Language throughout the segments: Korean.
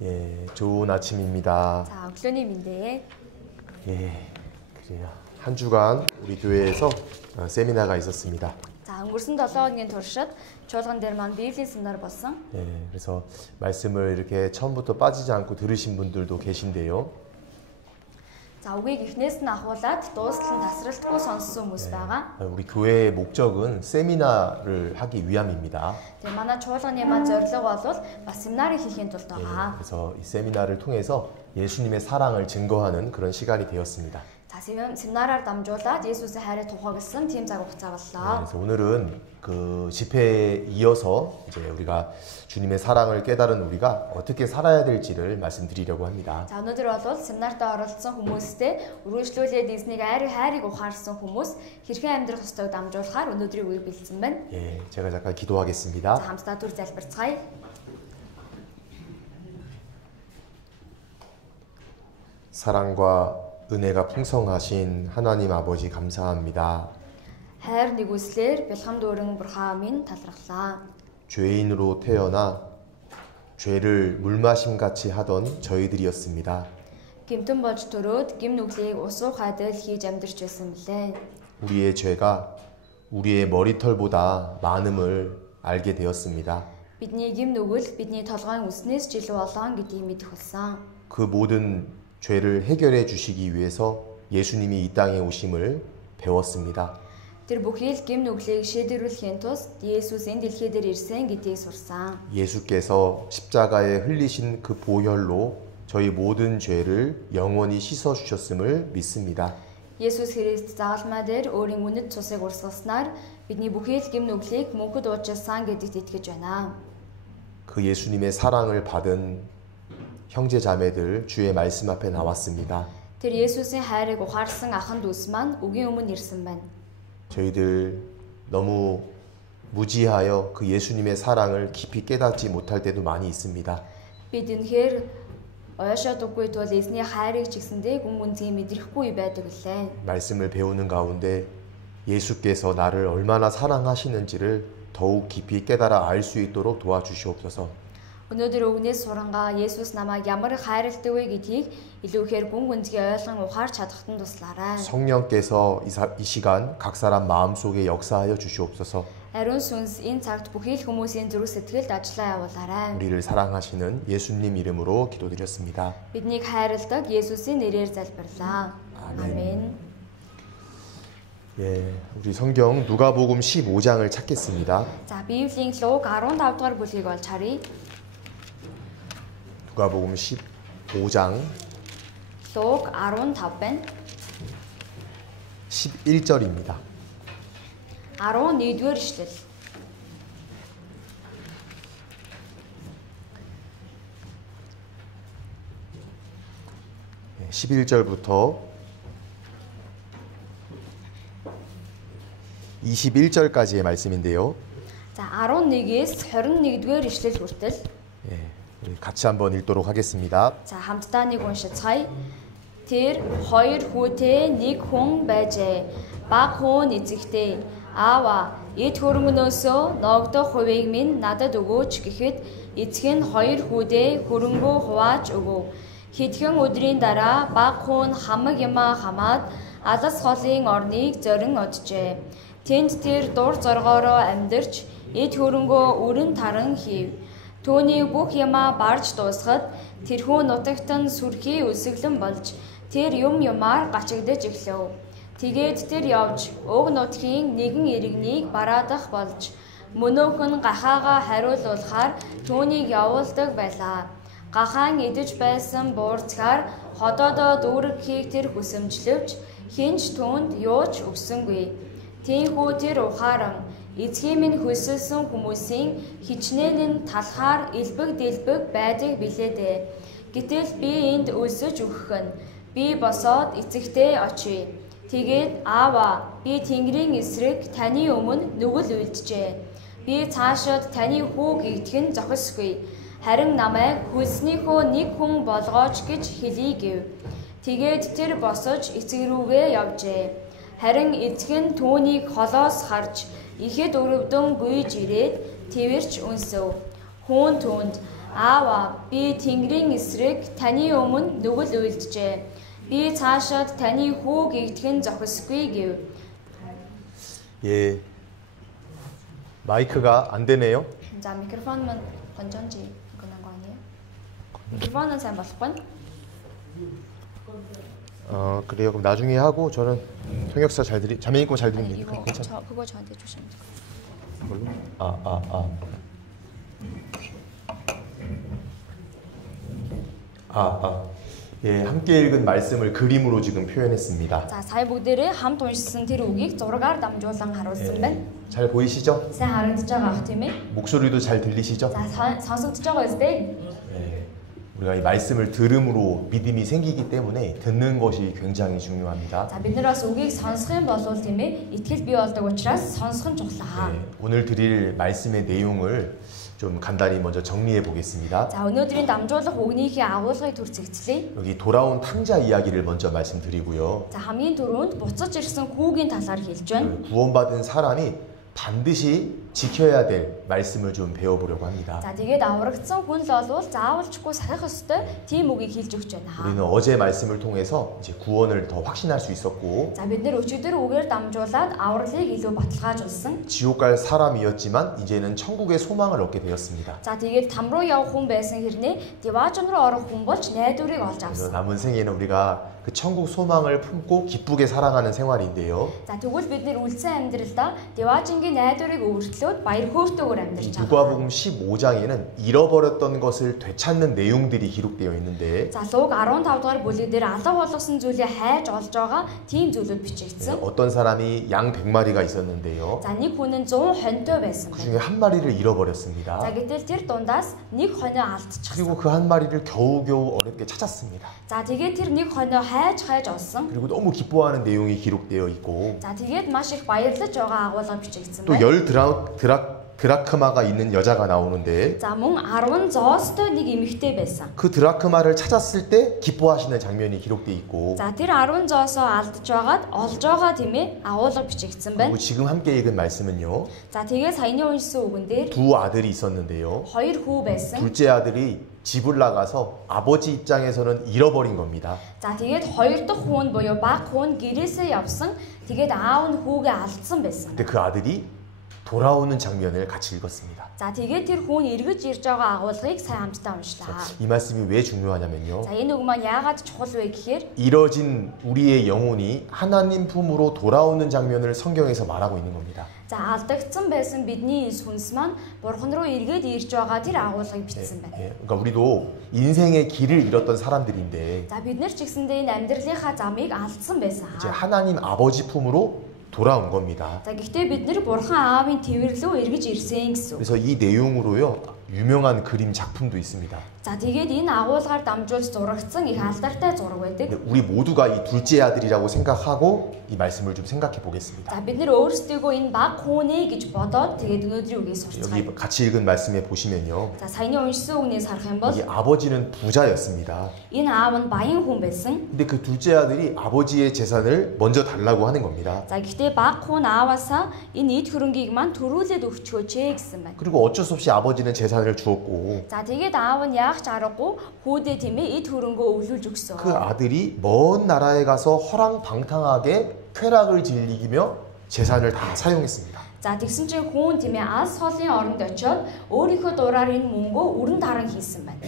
예, 좋은 아침입니다. 자, өглөөний мэндэ. 예, 그래요. 한 주간 우리 교회에서 세미나가 있었습니다. 자, өнгөрсөн 7 хоногийн туршид чуулган дээр маань Библийн семинар болсон. 예, 그래서 말씀을 이렇게 처음부터 빠지지 않고 들으신 분들도 계신데요. 자, үгийг эхнээс нь ахуулаад дуустал нь тасралтгүй сонссон хүмүүс байгаа. 우리 교회의 목적은 세미나를 하기 위함입니다. Тэгээ манай чуулганы маань зорилго бол бас семинарыг хийхийн тулд байгаа. 그래서 이 세미나를 통해서 예수님의 사랑을 증거하는 그런 시간이 되었습니다. За, семинараар дамжуулаад Есүсийн хайрыг тухайгласан тийм цаг хугацаа боллоо. 그래서 오늘은 그 집회에 이어서 이제 우리가 주님의 사랑을 깨달은 우리가 어떻게 살아야 될지를 말씀드리려고 합니다. За, өнөөдөр бол семинартаа оролцсон хүмүүстэй үргэлжлүүлээд эзнийг хайрыг ухаарсан хүмүүс хэрхэн амьдрах ёстойг дамжуулахаар өнөөдрийн үгийг бэлдсэн байна. 예, 제가 잠깐 기도하겠습니다. За, хамтдаа түр залбирцгаая. 사랑과 은혜가 풍성하신 하나님 아버지 감사합니다. хайр нэгүслэр бэлгам дүүрэн бурхан минь талархлаа. 죄인으로 태어나 죄를 물마심같이 하던 저희들이었습니다. Гэмтэн болж төрөөд гим нүглийг усуух адил хийж амьдарч байсан билээ. 우리의 죄가 우리의 머리털보다 많음을 알게 되었습니다. Бидний гим нүгэл бидний толгойн үснээс ч илүү олон гэдгийг мэдэх болсон. 그 모든 죄를 해결해 주시기 위해서 예수님이 이 땅에 오심을 배웠습니다. Тэр бүхий л гим нүглийг шийдвэрлэхийн тулд Есүс энэ дэлхий дээр ирсэн гэдгийг сурсан. 예수께서 십자가에 흘리신 그 보혈로 저희 모든 죄를 영원히 씻어 주셨음을 믿습니다. Есүс Христ загалмай дээр өөрийн үнэт цусыг урсгалснаар бидний бүхий л гим нүглийг мөнхөд уучлсан гэдэгт итгэж байна. 그 예수님의 사랑을 받은 형제 자매들 주의 말씀 앞에 나왔습니다. Тэр Есүсийн хайрыг ухаарсан ахын дүүс маань үгийн өмнө ирсэн байна. 저희들 너무 무지하여 그 예수님의 사랑을 깊이 깨닫지 못할 때도 많이 있습니다. Бид үнэхээр ойшоодгүй тул эзний хайрыг ч гэсэндээ гүн гүнзгий мэдрэхгүй байдаг лээ. 말씀을 배우는 가운데 예수께서 나를 얼마나 사랑하시는지를 더욱 깊이 깨달아 알 수 있도록 도와주시옵소서. Өнөөдөр өгнөөс сурангаа Есүс намайг ямар хайрладаг вэ гэдгийг илүүхээр гүн гүнзгий ойлгон ухаарч чадахад нь туслаарай. 성령께서 이 시간 각 사람 마음속에 역사하여 주시옵소서. Ариун сүнс энэ цагт бүхий л хүмүүсийн зүрх сэтгэлд ажиллаа явуулаарай. 우리를 사랑하시는 예수님 이름으로 기도드렸습니다. Биднийг хайрладаг Есүсийн нэрээр залбирлаа. 아멘. 예, 우리 성경 누가복음 15장을 찾겠습니다. За, Библийн Луг 15 дугаар бүлгийг олж харъя. 누가복음 15장 Луг 15 байна. 11절입니다. 11-р ишлэл. 11절부터 21절까지의 말씀인데요. За, 11-ээс 21-р ишлэл хүртэл 예, 우리 같이 한번 읽도록 하겠습니다. за хамтдаа нэг уншицгаая. Тэр хоёр хүүтэй нэг хүн байжээ. Баг хүн эцэгтэй аава эд хөрөнгнөөсөө ногдох хувийг минь надад өгөөч гэхэд эцэг нь хоёр хүүдээ хөрөнгөө хувааж өгөв. Хэдхэн өдрийн дараа баг хүн хамаг ямаа хамаад алас холын орныг зорин оджээ. Тэнд тэр дур зоргоороо амьдарч эд хөрөнгөө өрн таран хийв. Түүний бүх ямаа барж дуусахад тэрхүү нутагт нь сүрхий өсөглөн болж тэр юмар гачигдаж эхлэв. Тэгээд тэр явж уг нутгийн нэгэн иргэнийг бараадах болж мөнөөх нь гахаага хариулуулахаар түүнийг явуулдаг байлаа. Гахаан идэж байсан буурцгаар ходоодоо дүүргэхийг тэр хүсэмжлөвч хинч түүнд юуч өгсөнгүй. Тиймээс тэр ухаан эцгийн минь хүсэлсэн хүмүүсийн хичнээн нь талхаар элбэг дэлбэг байдаг билээ дээ. Гэтэл би энд өлсөж өгөх нь би босоод эцэгтэй очие. Тэгээд аава би Тэнгэрийн эсрэг таны өмнө нүгэл үлджээ. Би цаашид таны хүү гэгдэх нь зохисгүй. Харин намайг хүлснийхөө нэг хүн болгооч гэж хэлий гэв. Тэгээд тэр босож эцэг рүүгээ явжээ. Харин эцэг нь түүнийг холоос харж ихэд өрөвдөн гүйж ирээд твэрч үнсэв. Хүүн түүнд Аава, би Тэнгэрийн эсрэг таны өмнө нүгэл үйлджээ. Би цаашаад таны хүү гэгдэхэн зохисгүй гэв. 예, 마이크가 안 되네요. За микрофон маань гонжонжи гонон го 아니에요? микрофон은 сайн болохгүй. 그래요. 그럼 나중에 하고 저는 통역사 잘 자매님 거 잘 들으면 되니까 이거 괜찮아. 그거 저한테 주시면 돼요. 이걸로? 예, 함께 읽은 말씀을 그림으로 지금 표현했습니다. За сая бүгдээрээ хамт уншсан тэр үгийг зургаар дамжуулан харуулсан байна. 잘 보이시죠? Сайн харагдаж байгаа ах тийм ээ. 목소리도 잘 들리시죠? За сонсогдож байгаа үстэй. 우리가 이 말씀을 들음으로 믿음이 생기기 때문에 듣는 것이 굉장히 중요합니다. За бид нар бас үгийг сонсох юм бол тийм ээ итгэл бий болдог учраас сонсох нь чухал. 오늘 드릴 말씀의 내용을 좀 간단히 먼저 정리해 보겠습니다. За өнөөдрийн дамжуулах үгнийхээ агуулгыг төрцөгчлээ. 여기 돌아온 탕자 이야기를 먼저 말씀드리고요. За хамгийн түрүүнд буцаж ирсэн хүүгийн талаар хэлж байна. 구원받은 사람이 반드시 지켜야 될 말씀을 좀 배워보려고 합니다. За тэгээд аврагдсан хүн л бол заавалчгүй сахих ёстой тийм үгийг хэлж өгч байна. 우리는 어제 말씀을 통해서 이제 구원을 더 확신할 수 있었고, За бид нэр өчигдөр үгээр дамжуулаад авралыг илүү баталгаажуулсан. 지옥 갈 사람이었지만 이제는 천국의 소망을 얻게 되었습니다. За тэгээд там руу явах хүн байсан хэрнээ Деважн руу орох хүн болж найдварыг олж 그래서 авсан. 남은 생에는 우리가 그 천국 소망을 품고 기쁘게 살아가는 생활인데요. За тэгвэл бид нэр үлдсэн амьдралдаа Деважнгийн найдварыг өөрчлөөд баяр хөөртэйгээр амьдарч байгаа. 누가복음 15장에는 잃어버렸던 것을 되찾는 내용들이 기록되어 있는데, За Луг 15 дугаар бүлэг дээр алга болгосон зүйлээ хайж олж байгаа тийм зүйлүүд бичигдсэн. 어떤 사람이 양 100마리가 있었는데요. За нэг хүн нь 100 хоньтой байсан 그 байна. 중에 한 마리를 잃어버렸습니다. За гэтэл тэр дундаас нэг хоньоо алдчихсан. 그리고 그 한 마리를 겨우겨우 어렵게 찾았습니다. За тэгээд тэр нэг хоньоо хайж олсон. 그리고 너무 기뻐하는 내용이 기록되어 있고, За тэгээд маш их баярлаж байгаа агуулга бичигдсэн 또 байна. 10 드라크마가 있는 여자가 나오는데, За мөн 10 зоостой нэг эмэгтэй байсан. 그 드라크마를 찾았을 때 기뻐하시는 장면이 기록되어 있고, За тэр 10 зоосоо алдаж байгаад олж байгаа тийм ээ агуулга бичигдсэн байна. 그리고 지금 함께 읽은 말씀은요, За тэгээд саяны уншсан үгэн дээр 두 아들이 있었는데요. хоёр хүү байсан. 둘째 아들이 집을 나가서 아버지 입장에서는 잃어버린 겁니다. За тэгээд хоёр дахь хүн буюу баг хүн гэрээсээ явсан. Тэгээд аав нь хүүгээ алдсан байсан. 근데 그 아들이 돌아오는 장면을 같이 읽었습니다. За тэгээд тэр хүн эргэж ирж байгаа агуулгыг сайн хамтдаа уншлаа. 이 말씀이 왜 중요하냐면요, За энэ үг маань яагаад чухал вэ гэхээр 잃어진 우리의 영혼이 하나님 품으로 돌아오는 장면을 성경에서 말하고 있는 겁니다. за алдагдсан байсан бидний сүнс маань бурхан руу эргээд ирж байгаа тэр агуулгыг бичсэн байна. 그러니까 우리도 인생의 길을 잃었던 사람들인데, За бид нар ч гэсэндээ энэ амьдралынхаа замыг алдсан байсан. 이제 하나님 아버지 품으로 돌아온 겁니다. За гэхдээ бид нар бурхан аавын тээвэрлөө эргэж ирсэн гэсэн. 그래서 이 내용으로요, 유명한 그림 작품도 있습니다. За тэгээд энэ агуулгаар дамжуулж зурагдсан их алдартай зураг байдаг. 근데 우리 모두가 이 둘째 아들이라고 생각하고 이 말씀을 좀 생각해 보겠습니다. За бид нар өөрсдийгөө энэ баг хүнээ гэж бодоод тэгээд өнөөдрийн үгийг сурцгаая. 여기 같이 읽은 말씀에 보시면요, За саяны уншсан үгнээс харах юм бол 이 아버지는 부자였습니다. энэ аав нь баян хүн байсан. 근데 그 둘째 아들이 아버지의 재산을 먼저 달라고 하는 겁니다. За гэхдээ баг хүн ааваасаа энэ эд хөрөнгийг маань төрүүлээд өгчөөч гэсэн байна. 그리고 어쩔 수 없이 아버지는 재산을 주었고, За тэгээд аав нь яах ч аргагүй хүүдээ тийм ээ эд хөрөнгөө өвлүүлж өгсөн. 그 아들이 먼 나라에 가서 허랑방탕하게 쾌락을 즐기며 재산을 다 사용했습니다. За тэгсэн чинь хүн тийм ээ алс хоолын оронд очиод өөрийнхөө дураар энэ мөнгөө өрн таран хийсэн байна.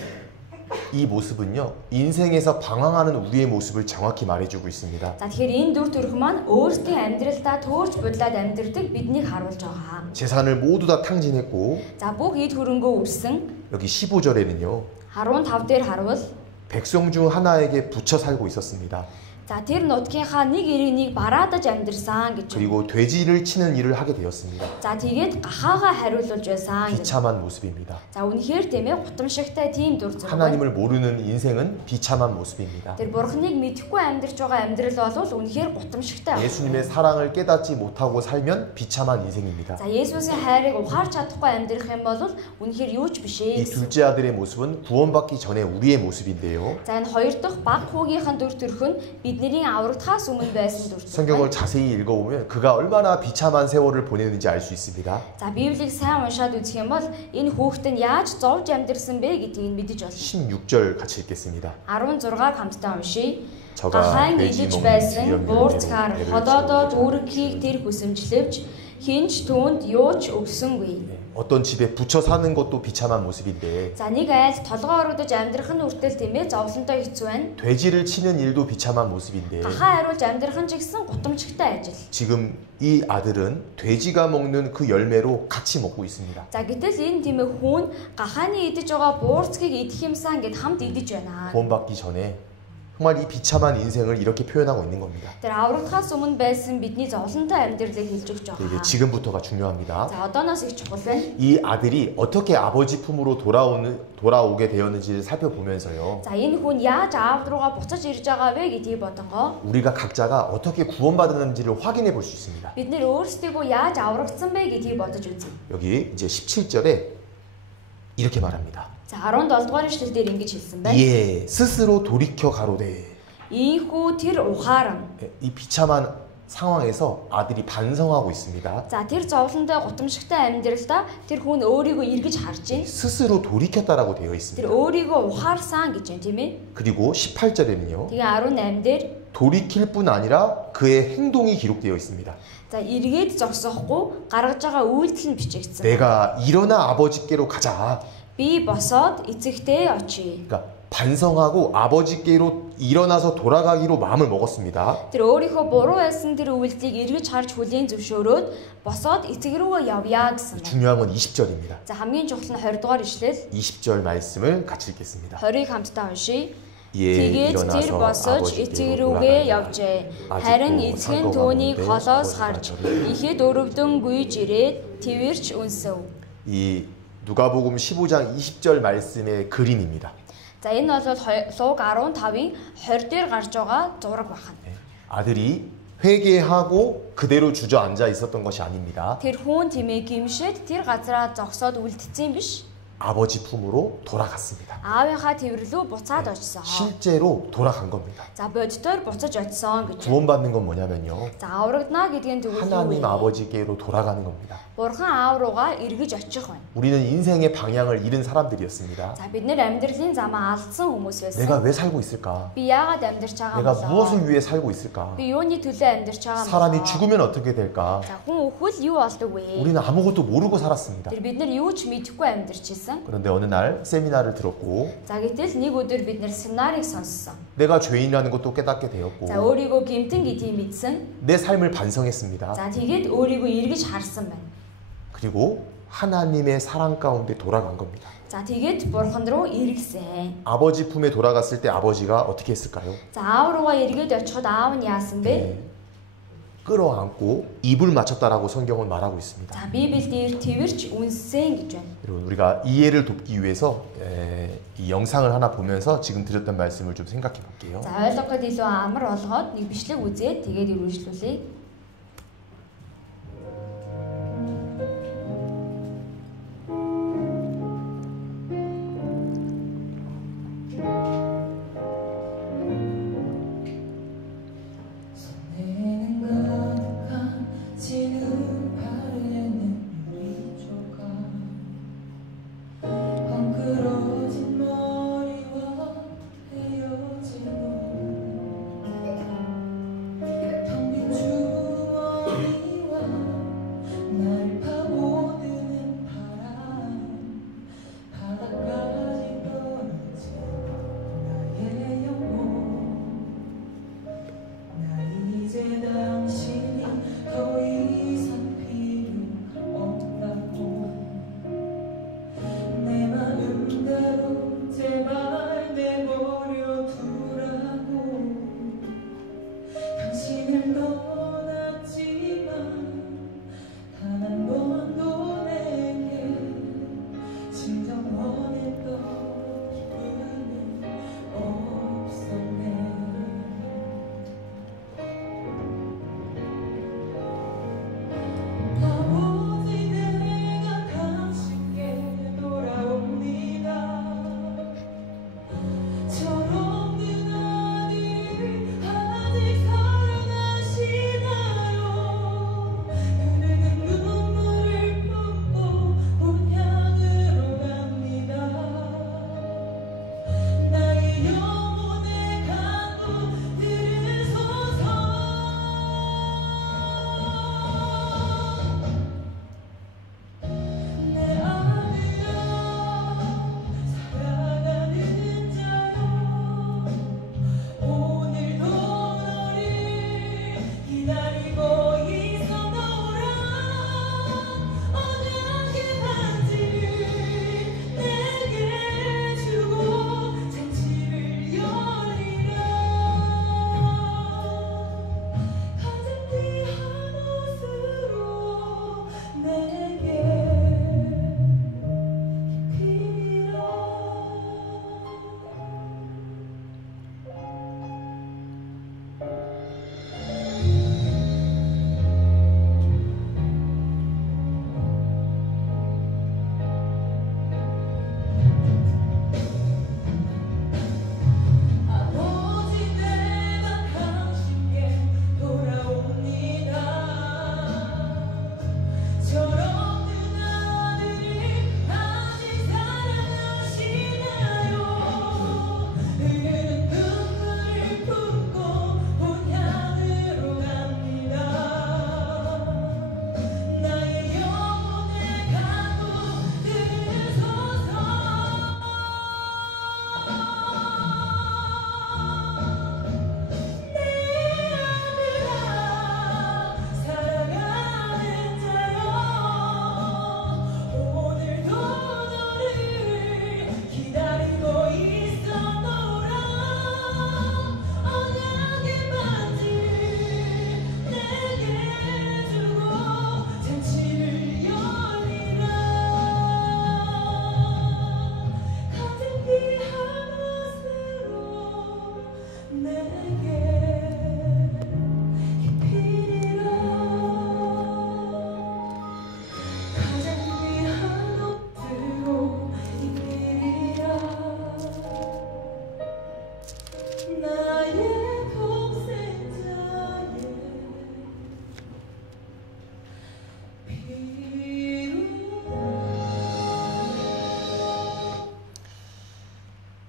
이 모습은요, 인생에서 방황하는 우리의 모습을 정확히 말해주고 있습니다. За тэгэхээр энэ дүр төрх маань өөрсдийн амьдралдаа төөрч бодлоод амьдрдаг биднийг харуулж байгаа. 재산을 모두 다 탕진했고, За бүх эд хөрөнгөө өрсөн. 여기 15절에는요, 15 дээр харвал 백성 중 하나에게 붙여 살고 있었습니다. за тэр нутгийнхаа нэг иргэнийг бараадаж амьдрсан гэж. 그리고 돼지를 치는 일을 하게 되었습니다. За тэгээд гахаага хариулуулж байсан гэж. 비참한 모습입니다. За үнэхээр тийм ээ гутамшигтай тийм дүр зураг. 하나님을 모르는 인생은 비참한 모습입니다. Тэр бурхныг мэдэхгүй амьдрж байгаа амьдрал бол үнэхээр гутамшигтай. 예수님의 사랑을 깨닫지 못하고 살면 비참한 인생입니다. За Есүсийн хайрыг ухаарч чадахгүй амьдрах юм бол үнэхээр юу ч биш 이 ээ. 둘째 아들의 모습은 구원받기 전에 우리의 모습인데요. За энэ хоёр дахь баг хүүгийнхэн дүр төрх нь бидний аврагдахаас өмнө байсан дүр. 성경을 자세히 읽어보면 그가 얼마나 비참한 세월을 보냈는지 알 수 있습니다. За Библийг сайн уншаад үзэх юм бол энэ хүүхэд нь яаж зовж амьдэрсэн бэ гэдгийг мэдэж болно. 16절 같이 읽겠습니다. 16-аар хамтдаа уншийе. 저가 Гахайн 돼지 идэж 먹는 байсан 귀염 буурцгаар 열매로 ходоодоод үүргэхийг тэр хүсэмжлэвч хинч түүнд юу ч өгсөнгүй. 어떤 집에 붙여 사는 것도 비참한 모습인데 За нэг айл толгоо орогдож амьдрах нь үртэл тийм ээ зовлонтой хэцүү байна. 돼지를 치는 일도 비참한 모습인데 Гахаа хариулж амьдрах нь ч гэсэн гутамжигтай ажил. 지금 이 아들은 돼지가 먹는 그 열매로 같이 먹고 있습니다. За гэтэл энэ тийм ээ хүн гахааны идэж байгаа буурцгийг идэх юмсан гэд хамт идэж байна. 구원받기 전에 정말 이 비참한 인생을 이렇게 표현하고 있는 겁니다. Тэр аврагдахаас өмнө байсан бидний зовлонтой амьдралыг хэлж өгч 이게 байгаа. 지금부터가 중요합니다. За одооноос их чухал байна. 이 아들이 어떻게 아버지 품으로 돌아오게 되었는지를 살펴보면서요. За энэ хүн яаж аав руугаа буцаж ирж байгаа вэ гэдгийг бодонгоо 우리가 각자가 어떻게 구원받았는지를 확인해 볼 수 있습니다. бид нэр өөрсдийгөө яаж аврагдсан бэ гэдгийг бодож үзье. 여기 이제 17절에 이렇게 말합니다. За 17 дугаар эшлэл дээр ингэж хэлсэн байна. 예, 스스로 돌이켜 가로되. Ийхүү тэр ухааран. 이 비참한 상황에서 아들이 반성하고 있습니다. За тэр зовлонтой гутамшигтай амьдралдаа тэр хүн өөрийгөө эргэж харж байна. 스스로 돌이켰다라고 되어 Тэр 있습니다. өөрийгөө ухаарсан гэж байна тийм ээ. 그리고 18절에는요. Тэгээ 18 дээр 돌이킬 뿐 아니라 그의 행동이 기록되어 있습니다. за эргээд зогсохгүй гаргаж байгаа үйлдэл нь бичигдсэн. 내가 일어나 아버지께로 가자. Би босоод эцэгтэй очие. 그러니까 반성하고 아버지께로 일어나서 돌아가기로 마음을 먹었습니다. Тэр өөрийнхөө буруу байсан тэр үйлдэлийг эргэж харж хүлийн зөвшөөрөөд босоод эцэг рүүгээ явъя гэсэн байна. 중요한 건 20절입니다. За хамгийн чухал нь 20 дугаар ишлэл. 20절 말씀을 같이 읽겠습니다. 20-ыг хамтдаа уншийе. 예, Тэгээд тэр 일어나서 босож эцэг рүүгээ явжээ. Харин эцэг нь түүнийг холоос харж ихэд өрөвдөн гүйж ирээд твэрч үнсэв. 이 누가복음 15장 20절 말씀의 그림입니다. За энэ бол Луг 15-ын 20 дээр гарч байгаа зураг байна. 아들이 회개하고 그대로 주저앉아 있었던 것이 아닙니다. Тэр хүн тэмээ гимшээд тэр газараа зогсоод үлдсэн биш. 아버지 품으로 돌아갔습니다. Аавынхаа тэвэр рүү буцаад очсон. 실제로 돌아간 겁니다. За бодитоор буцаж очсон гэж. 구원받는 건 뭐냐면요. За аврагдана гэдэг нь тэгвэл 하나님 아버지께로 돌아가는 겁니다. Бурхан аав руугаа эргэж очих байна. 우리는 인생의 방향을 잃은 사람들이었습니다. За бид нэр амьдралын замаа алдсан хүмүүс байсан. 내가 왜 살고 있을까? Би яагаад амьдарч байгаа 내가 юм бэ? 무엇을 위해 살고 있을까? Би юуны төлөө амьдарч байгаа юм бэ? 사람이 죽으면 어떻게 될까? За хүн өхвөл юу болдог вэ? 우리는 아무것도 모르고 살았습니다. Тэр бид нар юу ч мэдэхгүй амьдарч ирсэн. 그런데 어느 날 세미나를 들었고 За гэтэл нэг өдөр бид нар семинарыг сонссон. 내가 죄인이라는 것도 깨닫게 되었고 За өөрийгөө гэмтэн гэдгийг мэдсэн. 내 삶을 반성했습니다. За тэгээд өөрийгөө эргэж харсан байна. 그리고 하나님의 사랑 가운데 돌아간 겁니다. За тэгээд бурхан руу эргэсэн. 아버지 품에 돌아갔을 때 아버지가 어떻게 했을까요? За 아ав руугаа эргээд очиход аав нь яасан бэ? 끌어안고 입을 맞췄다라고 성경은 말하고 있습니다. За Библиэлд твэрч үнсэн гэж байна. 여러분 우리가 이해를 돕기 위해서 이 영상을 하나 보면서 지금 드렸던 말씀을 좀 생각해 볼게요. За ойлгоход илүү амар болгоод нэг бичлэг үзээд тэгээд үргэлжлүүлье. 주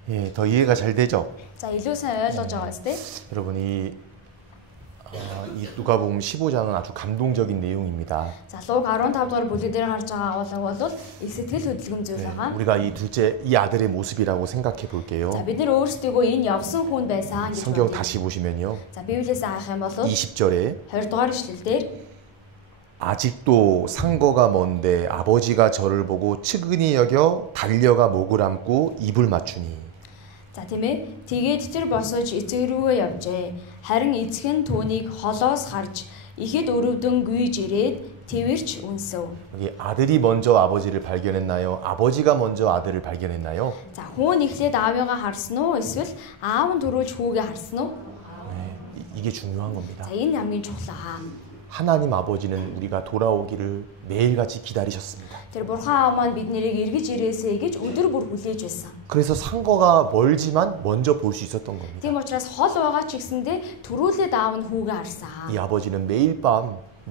예, 더 이해가 잘 되죠? За илүү сайн ойлгож байгаа биз дээ. 여러분 이 누가복음 15장은 아주 감동적인 내용입니다. За Луг 15 дугаар бүлэг дээр гарч байгаа агуулга бол их сэтгэл хөдлөм зүйл байгаа. 우리가 이 아들의 모습이라고 생각해 볼게요. За бид нэр өөрсдөө энэ явсан хүн байсан гэж 성경 бодъё. 다시 보시면요. За Библиэс харах юм бол 20절에 20 дугаар ишлэлдэр 아직도 상거가 먼데 아버지가 저를 보고 측은히 여겨 달려가 목을 안고 입을 맞추니. за тийм ээ тэгээд тэр босож эцэг рүүгээ явжээ. Харин эцэг нь түүнийг холоос харж ихэд өрөвдөн гүйж ирээд тэрч үнсв. 여기 아들이 먼저 아버지를 발견했나요? 아버지가 먼저 아들을 발견했나요? За хүн эхлээд аавыгаа харсан уу эсвэл аав нь түрүүлж хүүгээ харсан уу? 네, 이게 중요한 겁니다. За энэ хамгийн чухал аа. 하나님 아버지는 우리가 돌아오기를 매일같이 기다리셨습니다. Тэр бурхан аав маань бид нэрийг эргэж ирээсэй гэж өдөр бүр хүлээж байсан. 그래서 상거가 멀지만 먼저 볼 수 있었던 겁니다. Тийм учраас хол байгаа ч гэсэндээ түрүүлээд аав нь хүүгээ харсан. 이 아버지는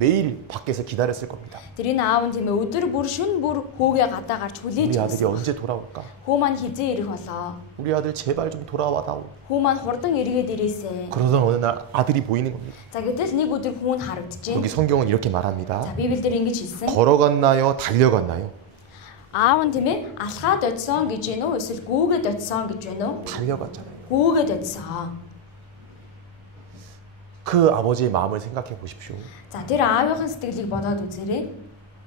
매일 밖에서 기다렸을 겁니다. Тэр энэ аав нь тийм ээ өдөр бүр шөнө бүр хүүгээ гадаа гарч 우리 хүлээж 아들이 байсан. 언제 돌아올까? Хүү маань хизээ ирэх болоо. 우리 아들 제발 좀 돌아와다오. Хүү маань хурдан эргээд ирээсэй. 그러던 어느 날 아들이 보이는 겁니다. За гэтэл нэг өдөр хүн харагдчихээн. 여기 성경은 이렇게 За 말합니다. Библиэлд ингэж хэлсэн. 걸어갔나요? 달려갔나요? Аав нь тийм ээ алхаад очисон гэж байна уу эсвэл гүүгээд очисон гэж байна уу? 달려갔잖아요. Гүүгээд очисон. 그 아버지의 마음을 생각해 보십시오. За тэр аавынхын сэтгэлийг бодоод үзээрэй.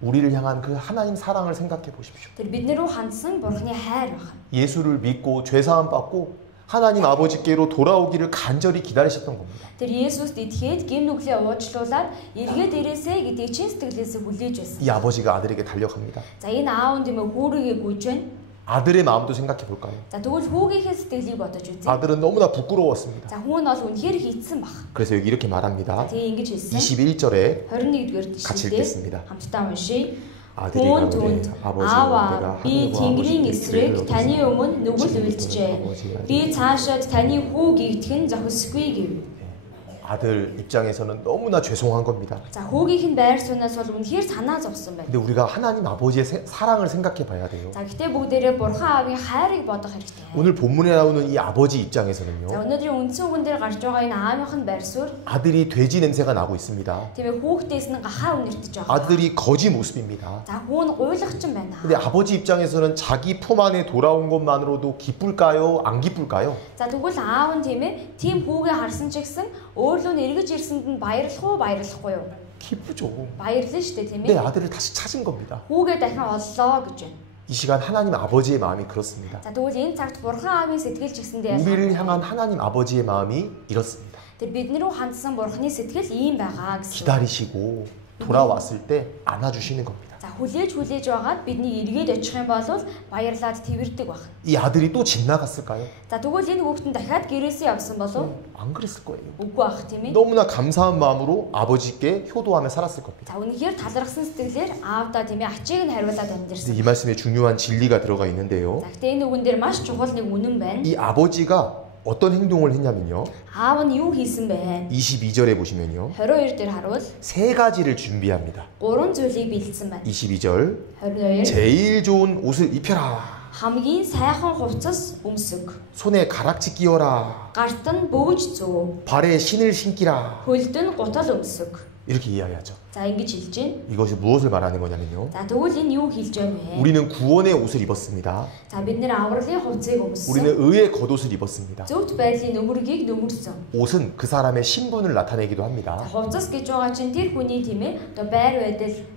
우리를 향한 그 하나님 사랑을 생각해 보십시오. Тэр бидний рүү хандсан бурхны хайр байна. 예수를 믿고 죄사함 받고 하나님 아버지께로 돌아오기를 간절히 기다리셨던 겁니다. Тэр Есүст итгэхэд гэм нүглээ уучлуулад эргээд ирээсэй гэдгийг чин сэтгэлээсээ хүлээж байсан. 이 아버지가 아들에게 달려갑니다. За энэ аав нь тийм ээ хүүрийгээ гүйж байна. 아들의 마음도 생각해 볼까요? За тэгвэл хүүгийнхээ сэтгэлийг бодож үзье. 아들은 너무나 부끄러웠습니다. За хүн нь бол үнэхээр хийцэн баг. 그래서 여기 이렇게 말합니다. Тэгээ ингэж хэлсэн. 21절에 21-р 같이 ишлэлдээ 읽겠습니다. хамтдаа уншийе. 아들이 Хүн 가로되 түнд 아버지 ааваа 내가 би 하늘과 Тэнгэрийн 아버지께 эсрэг 기도를 таны 드리옵소서. өмнө нүгэл 지금부터 үйлджээ. 아버지가 Би цаашаад таны хүү гэгдэх нь зохисгүй гэв. 아들 입장에서는 너무나 죄송한 겁니다. За хүүгийнх нь байр сунаас бол үнэхээр санаа зовсон байна. 근데 우리가 하나님 아버지의 사랑을 생각해 봐야 돼요. За гэтээ бүгдээрээ бурхан аавын хайрыг бодох хэрэгтэй. 오늘 본문에 나오는 이 아버지 За 입장에서는요. өнөөдрийн үндсэн үгэн дээр гарч байгаа энэ аавынх нь байр суурь 아들이 돼지 냄새가 나고 있습니다. тийм ээ хүүхдээс нь гахаа үнэртэж байгаа. 아들이 거지 모습입니다. За хүү нь гуйлагчин байна. 근데 아버지 입장에서는 자기 품 안에 돌아온 것만으로도 기쁠까요? 안 기쁠까요? За тэгвэл аав нь тийм ээ тийм хүүгээ харсан ч гэсэн өөрлөө нь эргэж ирсэнд нь баярлах уу баярлахгүй юу? 기쁘죠. Баярлна шүү дээ тийм 내 ээ. 아들을 다시 찾은 겁니다. Хүүгээ дахин оллоо гэж байна. 이 시간 하나님 아버지의 마음이 그렇습니다. За тэгвэл энэ цагт бурхан аавын сэтгэл ч гэсэндээ 우리를 향한 하나님 아버지의 마음이 이렇습니다. тэр бидний рүү хандсан бурханы сэтгэл ийм байгаа гэсэн. 기다리시고 돌아왔을 때 안아주시는 겁니다. За хүлээж байгаад бидний эргээд очих юм бол баярлаад тэрдэг баг. 이 아들이 또 집 나갔을까요? За тэгвэл энэ хүүхэд нь дахиад гэрээсээ явсан болов? 안 그랬을 거예요. Үгүй ах тийм ээ. 너무나 감사한 마음으로 아버지께 효도하며 살았을 겁니다. За үнэхээр талархсан сэтгэлээр аавдаа тийм ээ ачийг нь хариулаад 그래서 амьдэрсэн. 이 말씀에 중요한 진리가 들어가 있는데요. За гэтээ энэ үгэн дээр маш чухал нэг үнэн байна. 이 아버지가 어떤 행동을 했냐면요. Аав нь юу хийсэн бэ? 22절에 보시면요. 22 дээр харуул 세 가지를 준비합니다. 3 зүйлийг бэлдсэн байна. 22절 22 제일 좋은 옷을 입혀라. хамгийн сайхан хувцас өмсөг. 손에 가락지 끼워라. Гарт нь бөгж зөө. 발에 신을 신기라. Хөлд нь гутал өмсөг. 이렇게 이야기하죠. За ингэж хэлж байна. 이것이 무엇을 말하는 거냐면요. За тэгвэл энэ юу хэлж байгаа вэ? 우리는 구원의 옷을 입었습니다. За бид нэр авралын хувцсыг өмссөн. 우리는 의의 겉옷을 입었습니다. Зөвхт байдлын нөмөргийг нөмөрсөн. 옷은 그 사람의 신분을 나타내기도 За 합니다. хувцас гэж байгаа чинь тэр хүний тийм ээ одоо байр байдал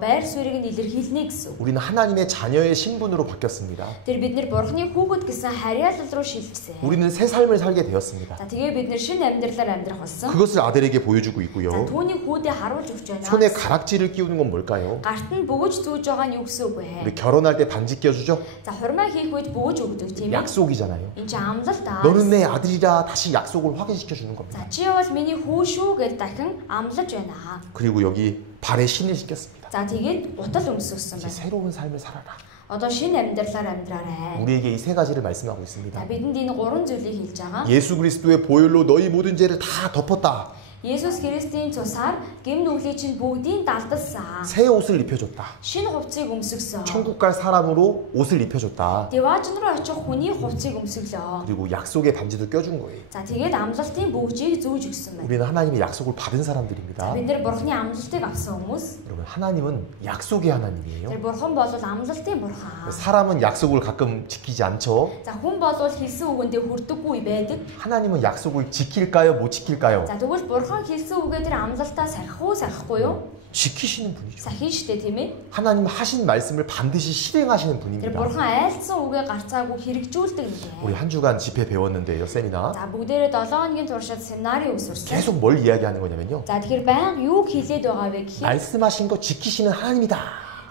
байр суурийг нь илэрхийлнэ гэсэн. 우리는 하나님의 자녀의 신분으로 바뀌었습니다. Тэр бид нэр бурхны хүүхэд гэсэн харьяалал руу шилжсэн. 우리는 새 삶을 살게 되었습니다. За тэгээ бид нэр шинэ амьдралаар амьдрах болсон. 그것을 아들에게 보여주고 За 있고요. түүний хүүдэд харуулж өгч байна. 손에 가락지를 끼우는 건 뭘까요? Гарт нь бөгж зүүж байгаа нь юу гэсэн үг вэ? 우리 결혼할 때 반지 껴주죠? За хурмаа хийх үед бөгж өгдөг тийм ээ. 약속이잖아요. Энд чинь амлал та. 너는 내 아들이라 다시 약속을 확인시켜 주는 겁니다. За чи бол миний хүү шүү гэж дахин амлаж байна. 그리고 여기 발에 신을 신겼습니다. За тэгээд гутал өмсөсөн 이제 байна. 새로운 삶을 살아라. Одоо шинэ амьдралаар амьдраарай. 우리에게 이 세 가지를 말씀하고 За 있습니다. бидэнд энэ 3 зүйлийг хэлж байгаа. 예수 그리스도의 보혈로 너희 모든 죄를 다 덮었다. Есүс Христийн цусаар гэм нүглийн чинь бүгдийг далдалсан. 새 옷을 입혀줬다. Шинэ хувцсыг өмсгсөн. 천국 갈 사람으로 옷을 입혀줬다. Девааж руу очих хүний хувцсыг өмсгөлөө. 그리고 약속의 반지도 껴준 거예요. За тэгээд амлалтын бүгжийг зүүж өгсөн байна. 우리는 하나님의 약속을 받은 사람들입니다. Бид нэр бурхны амлалтыг авсан хүмүүс. 여러분, 하나님은 약속의 하나님이에요. Тэр бурхан бол амлалтын бурхан. 사람은 약속을 가끔 지키지 않죠. За хүн бол хэлсэн үгэндээ хүрдэггүй байдаг. 하나님은 약속을 지킬까요? 못 지킬까요? За тэгвэл бурхан хэлсэн үгээ тэр амлалтаа сахих уу, сахихгүй юу? 지키시는 분이죠. Сахин штэ тийм ээ. 하나님 하신 말씀을 반드시 실행하시는 Тэр 분입니다. бурхан айлцсан үгээ гарцаагүй хэрэгжүүлдэг юм. 우리 한 주간 집회 배웠는데요, 세미나. За бүгдээрээ 7 хоногийн туршид семинарын өсвөрсөн. 계속 뭘 이야기하는 거냐면요. За тэгэхээр байнга юу хэлээд байгаа вэ гэхээр 말씀하신 거 지키시는 하나님이다.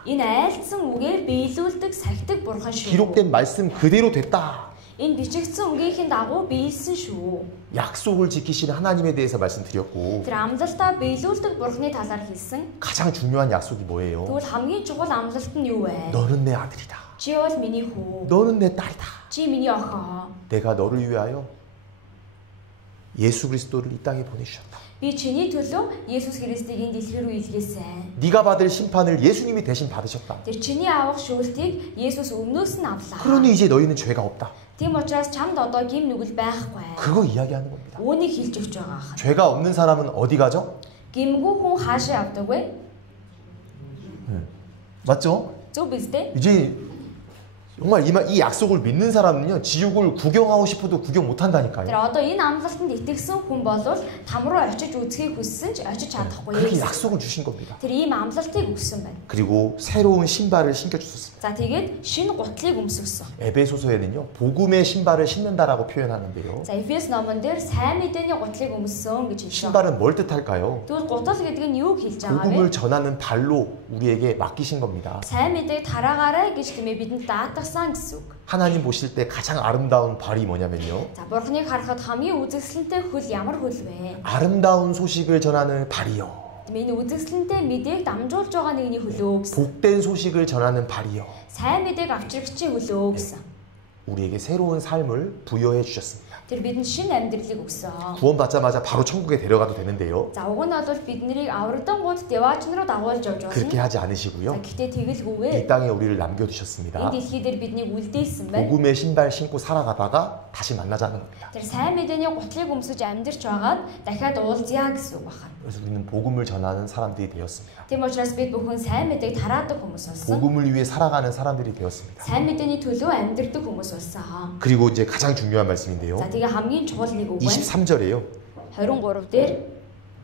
энэ айлцсан үгээр биелүүлдэг, сахидаг бурхан шүү. 기록된 말씀 그대로 됐다. Энэ бичигдсэн үгийнхээ дагуу биелсэн шүү. 약속을 지키시는 하나님에 대해서 말씀드렸고 Тэр амлалтаа биелүүлдэг бурханы талаар хэлсэн. 가장 중요한 약속이 뭐예요? Тэгвэл хамгийн чухал амлалт нь юу вэ? 너는 내 아들이다. Чи бол миний хүү. 너는 내 딸이다. Чи миний охин. 내가 너를 위하여 예수 그리스도를 이 땅에 보내주셨다. Би чиний төлөө Есүс Христийг энэ дэлхий рүү илгээсэн. 네가 받을 심판을 예수님이 대신 받으셨다. Тэр чиний авах шүүлтийг Есүс өмнөөс нь авлаа. 그러니 이제 너희는 죄가 없다. Тийм учраас чамд одоо гим нүгэл байхгүй. 그거 이야기하는 겁니다. Үүнийг хэлж өгч байгаа хаа. 죄가 없는 사람은 어디 가죠? Гимгүй хүн хаашаа явдаг вэ? 맞죠? Зөв биз дээ? 이제 정말 이 약속을 믿는 사람은요, 지옥을 구경하고 싶어도 구경 못 Тэр 한다니까요. одоо энэ амлалтанд итгэсэн хүн бол там руу очиж үзхийг хүссэн ч очиж чадахгүй. 그렇게 약속을 주신 겁니다. Тэр ийм амлалтыг өгсөн байна. 그리고 새로운 신발을 신겨주셨습니다. За тэгээд шинэ гутлыг өмсгсөн. 에베소서에는요, 복음의 신발을 신는다라고 표현하는데요. За Эфес номон дээр сайн мэдээний гутлыг өмссөн гэж хэлсэн. 신발은 뭘 뜻할까요? Тэгвэл гутал гэдэг нь юуг хэлж байгаа вэ? 복음을 전하는 발로 우리에게 맡기신 겁니다. Сайн мэдээг тараагаарай гэж хэмээн бидэнд даатгасан гэсэн үг. 하나님 보실 때 가장 아름다운 발이 뭐냐면요, За бурхныг харахад хамгийн үзэсгэлэнтэй хөл ямар хөл вэ? 아름다운 소식을 전하는 발이요, Миний үзэсгэлэнтэй мэдээг дамжуулж байгаа нэгний хөлөө гэсэн. 복된 소식을 전하는 발이요, Сайн мэдээг авчиргчийн хөлөө гэсэн. 우리에게 새로운 삶을 부여해 주셨습니다. Тэр бидэнд шинэ амьдралыг өгсөн. 구원받자마자 바로 천국에 데려가도 되는데요, За уг нь бол биднийг аврагдангууд деваач руу дагуулж явж 그렇게 байна. 하지 않으시고요. Гэтэ 이 тэгэлгүйгээр 땅에 우리를 남겨두셨습니다. энэ дэлхий дээр биднийг үлдээсэн байна. 복음의 신발 신고 살아가다가 다시 만나자는 겁니다. Тэр сайн мэдээний гутлыг өмсөж амьдарч байгаад дахиад уулзъя гэсэн үг байна. 그래서 우리는 복음을 전하는 사람들이 되었습니다. Тийм учраас бид бүхэн сайн мэдээг тараадаг хүмүүс болсон. 복음을 위해 살아가는 사람들이 되었습니다. Сайн мэдээний төлөө амьдардаг хүмүүс болсон. 그리고 이제 가장 중요한 말씀인데요. За тэгээ хамгийн чухал нэг үг байна. 23절이에요. 23 дээр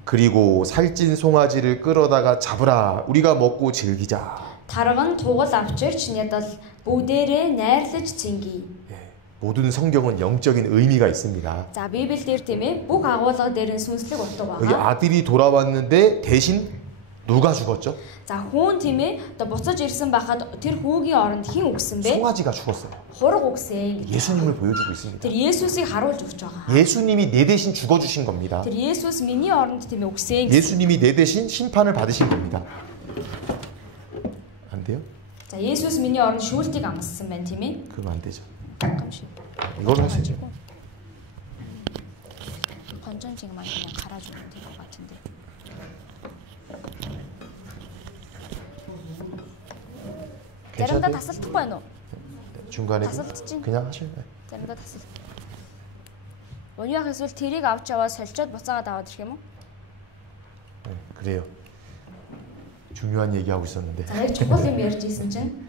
그리고 살찐 송아지를 끌어다가 잡으라. 우리가 먹고 즐기자. тарган тугал авчирч ядал бүгдээрээ найрлаж цэнги. 모든 성경은 영적인 의미가 있습니다. За Библи дээр тийм ээ бүх агуулга дээр нь сүнслэг утга 여기 байгаа. 아들이 돌아왔는데 대신 누가 죽었죠? За хүн тийм ээ одоо буцаж ирсэн байхад тэр хүүгийн оронд хэн өгсөн бэ? 송아지가 죽었어요. Хураг өгсөн. 예수님을 보여주고 있습니다. Тэр Есүсийг харуулж өгч байгаа. 예수님이 내 대신 죽어주신 겁니다. Тэр Есүс миний оронд тийм ээ өгсөн. 예수님이 내 대신 심판을 받으신 겁니다. 안 돼요? За Есүс миний оронд шүүлтийг амссан байна тийм ээ. 그러면 안 되죠. 잠시. 이걸 하셔야죠. 건전징만 그냥 갈아주면 될 것 같은데. 자른다 다 쓸 거야 너. 중간에 다섯째. 그냥 하셔요. 네. 자른다 다 쓸. 원유학 эсвэл тэрийг авч яваад солилцоод буцаагаад аваад ирэх юм уу? 네, 그래요. 중요한 얘기하고 있었는데 За яг чухал юм ярьж исэн чинь.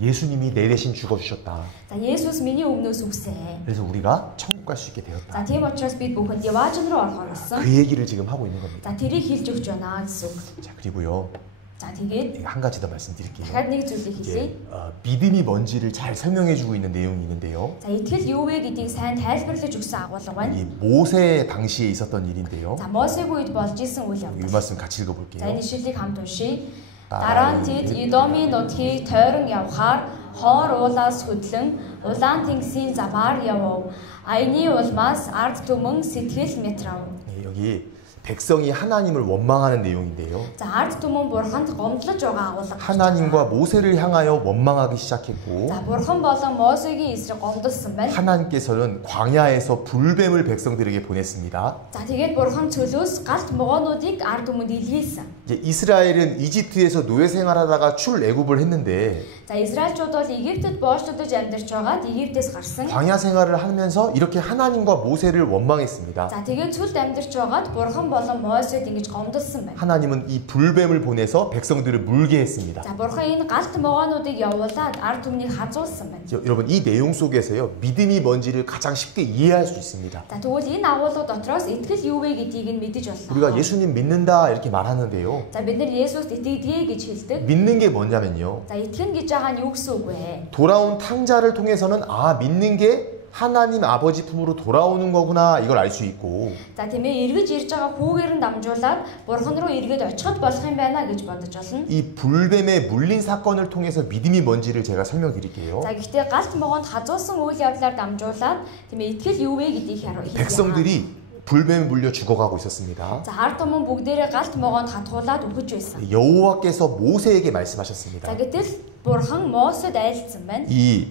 예수님이 내 대신 죽어주셨다. За Есүс миний өмнөөс үгсэн. 그래서 우리가 천국 갈 수 있게 За 되었다. тийм учраас бид бүхэн Деваажн руу орохоор болсон. 그 얘기를 지금 하고 있는 겁니다. За тэрийг хэлж өгч байна гэсэн үг. 자, 그리고요. За тэгээд 한 가지 더 말씀드릴게요. дахиад нэг зүйлийг хэлье. 이제 믿음이 뭔지를 잘 설명해주고 있는 내용이 있는데요. За итгэл юу вэ гэдгийг сайн тайлбарлаж өгсөн агуулга байна. 이 모세 당시에 있었던 일인데요. За Мосег үед болж исэн үйл 이 явдал. 말씀 같이 За 읽어볼게요. энэ ишлэлийг хамт уншийе. Дараа нь тэд Едомын нутгийг тойрон явхаар хоор уулаас хөдлөн улаан тэнгисийн замаар явв. Аяны улмаас ард түмэн сэтгэл мэтрав. 네, 여기 백성이 하나님을 원망하는 내용인데요. За ард түмэн бурханд гомдлож байгаа агуулга. 하나님과 모세를 향하여 원망하기 시작했고 За бурхан болон Мосегийн эсрэг гомдолсон байна. 하나님께서는 광야에서 불뱀을 백성들에게 보냈습니다. За тэгээд бурхан цөлөөс галт могоонуудыг ард түмэнд илгээсэн. 이제 이스라엘은 이집트에서 노예 생활하다가 출애굽을 했는데 За Израильчууд бол Египтэд боочлодож амьдарч байгаад Египтээс гарсан. 광야 생활을 하면서 이렇게 하나님과 모세를 원망했습니다. За тэгээд цөлд амьдарч байгаад бурхан болон Мосед ингэж гомдолсон байна. 하나님은 이 불뱀을 보내서 백성들을 물게 했습니다. За бурхан энэ галт могоонуудыг явуулаад ард түмнийг хазуулсан байна. 여러분 이 내용 속에서요 믿음이 뭔지를 가장 쉽게 이해할 수 있습니다. За тэгвэл энэ агуулга дотроос итгэл юу вэ гэдгийг нь мэдэж байна. 우리가 예수님 믿는다 이렇게 말하는데요. За бид нар Есүст итгэдэг гэж хэлдэг. 믿는 게 뭐냐면요. За итгэн гэж байгаа нь юу гэсэн үг вэ? 돌아온 탕자를 통해서는 믿는 게 하나님 아버지 품으로 돌아오는 거구나 이걸 알 수 있고 За тийм ээ эргэж ирж байгаа хүүгээр нь дамжуулаад бурхан руу эргээд очиход болох юм байна гэж бодож болно. 이 불뱀에 물린 사건을 통해서 믿음이 뭔지를 제가 설명드릴게요. За гэхдээ галт могоонд хазуулсан үйл явдлаар дамжуулаад тийм ээ итгэл юу вэ гэдгийг харуулъя. 백성들이 불뱀에 물려 죽어가고 있었습니다. За ард түмэн бүгдээрээ галт могоонд хатгуулаад өгөж байсан. 여호와께서 모세에게 말씀하셨습니다. За гэтэл бурхан Мосед айлцсан байна. 이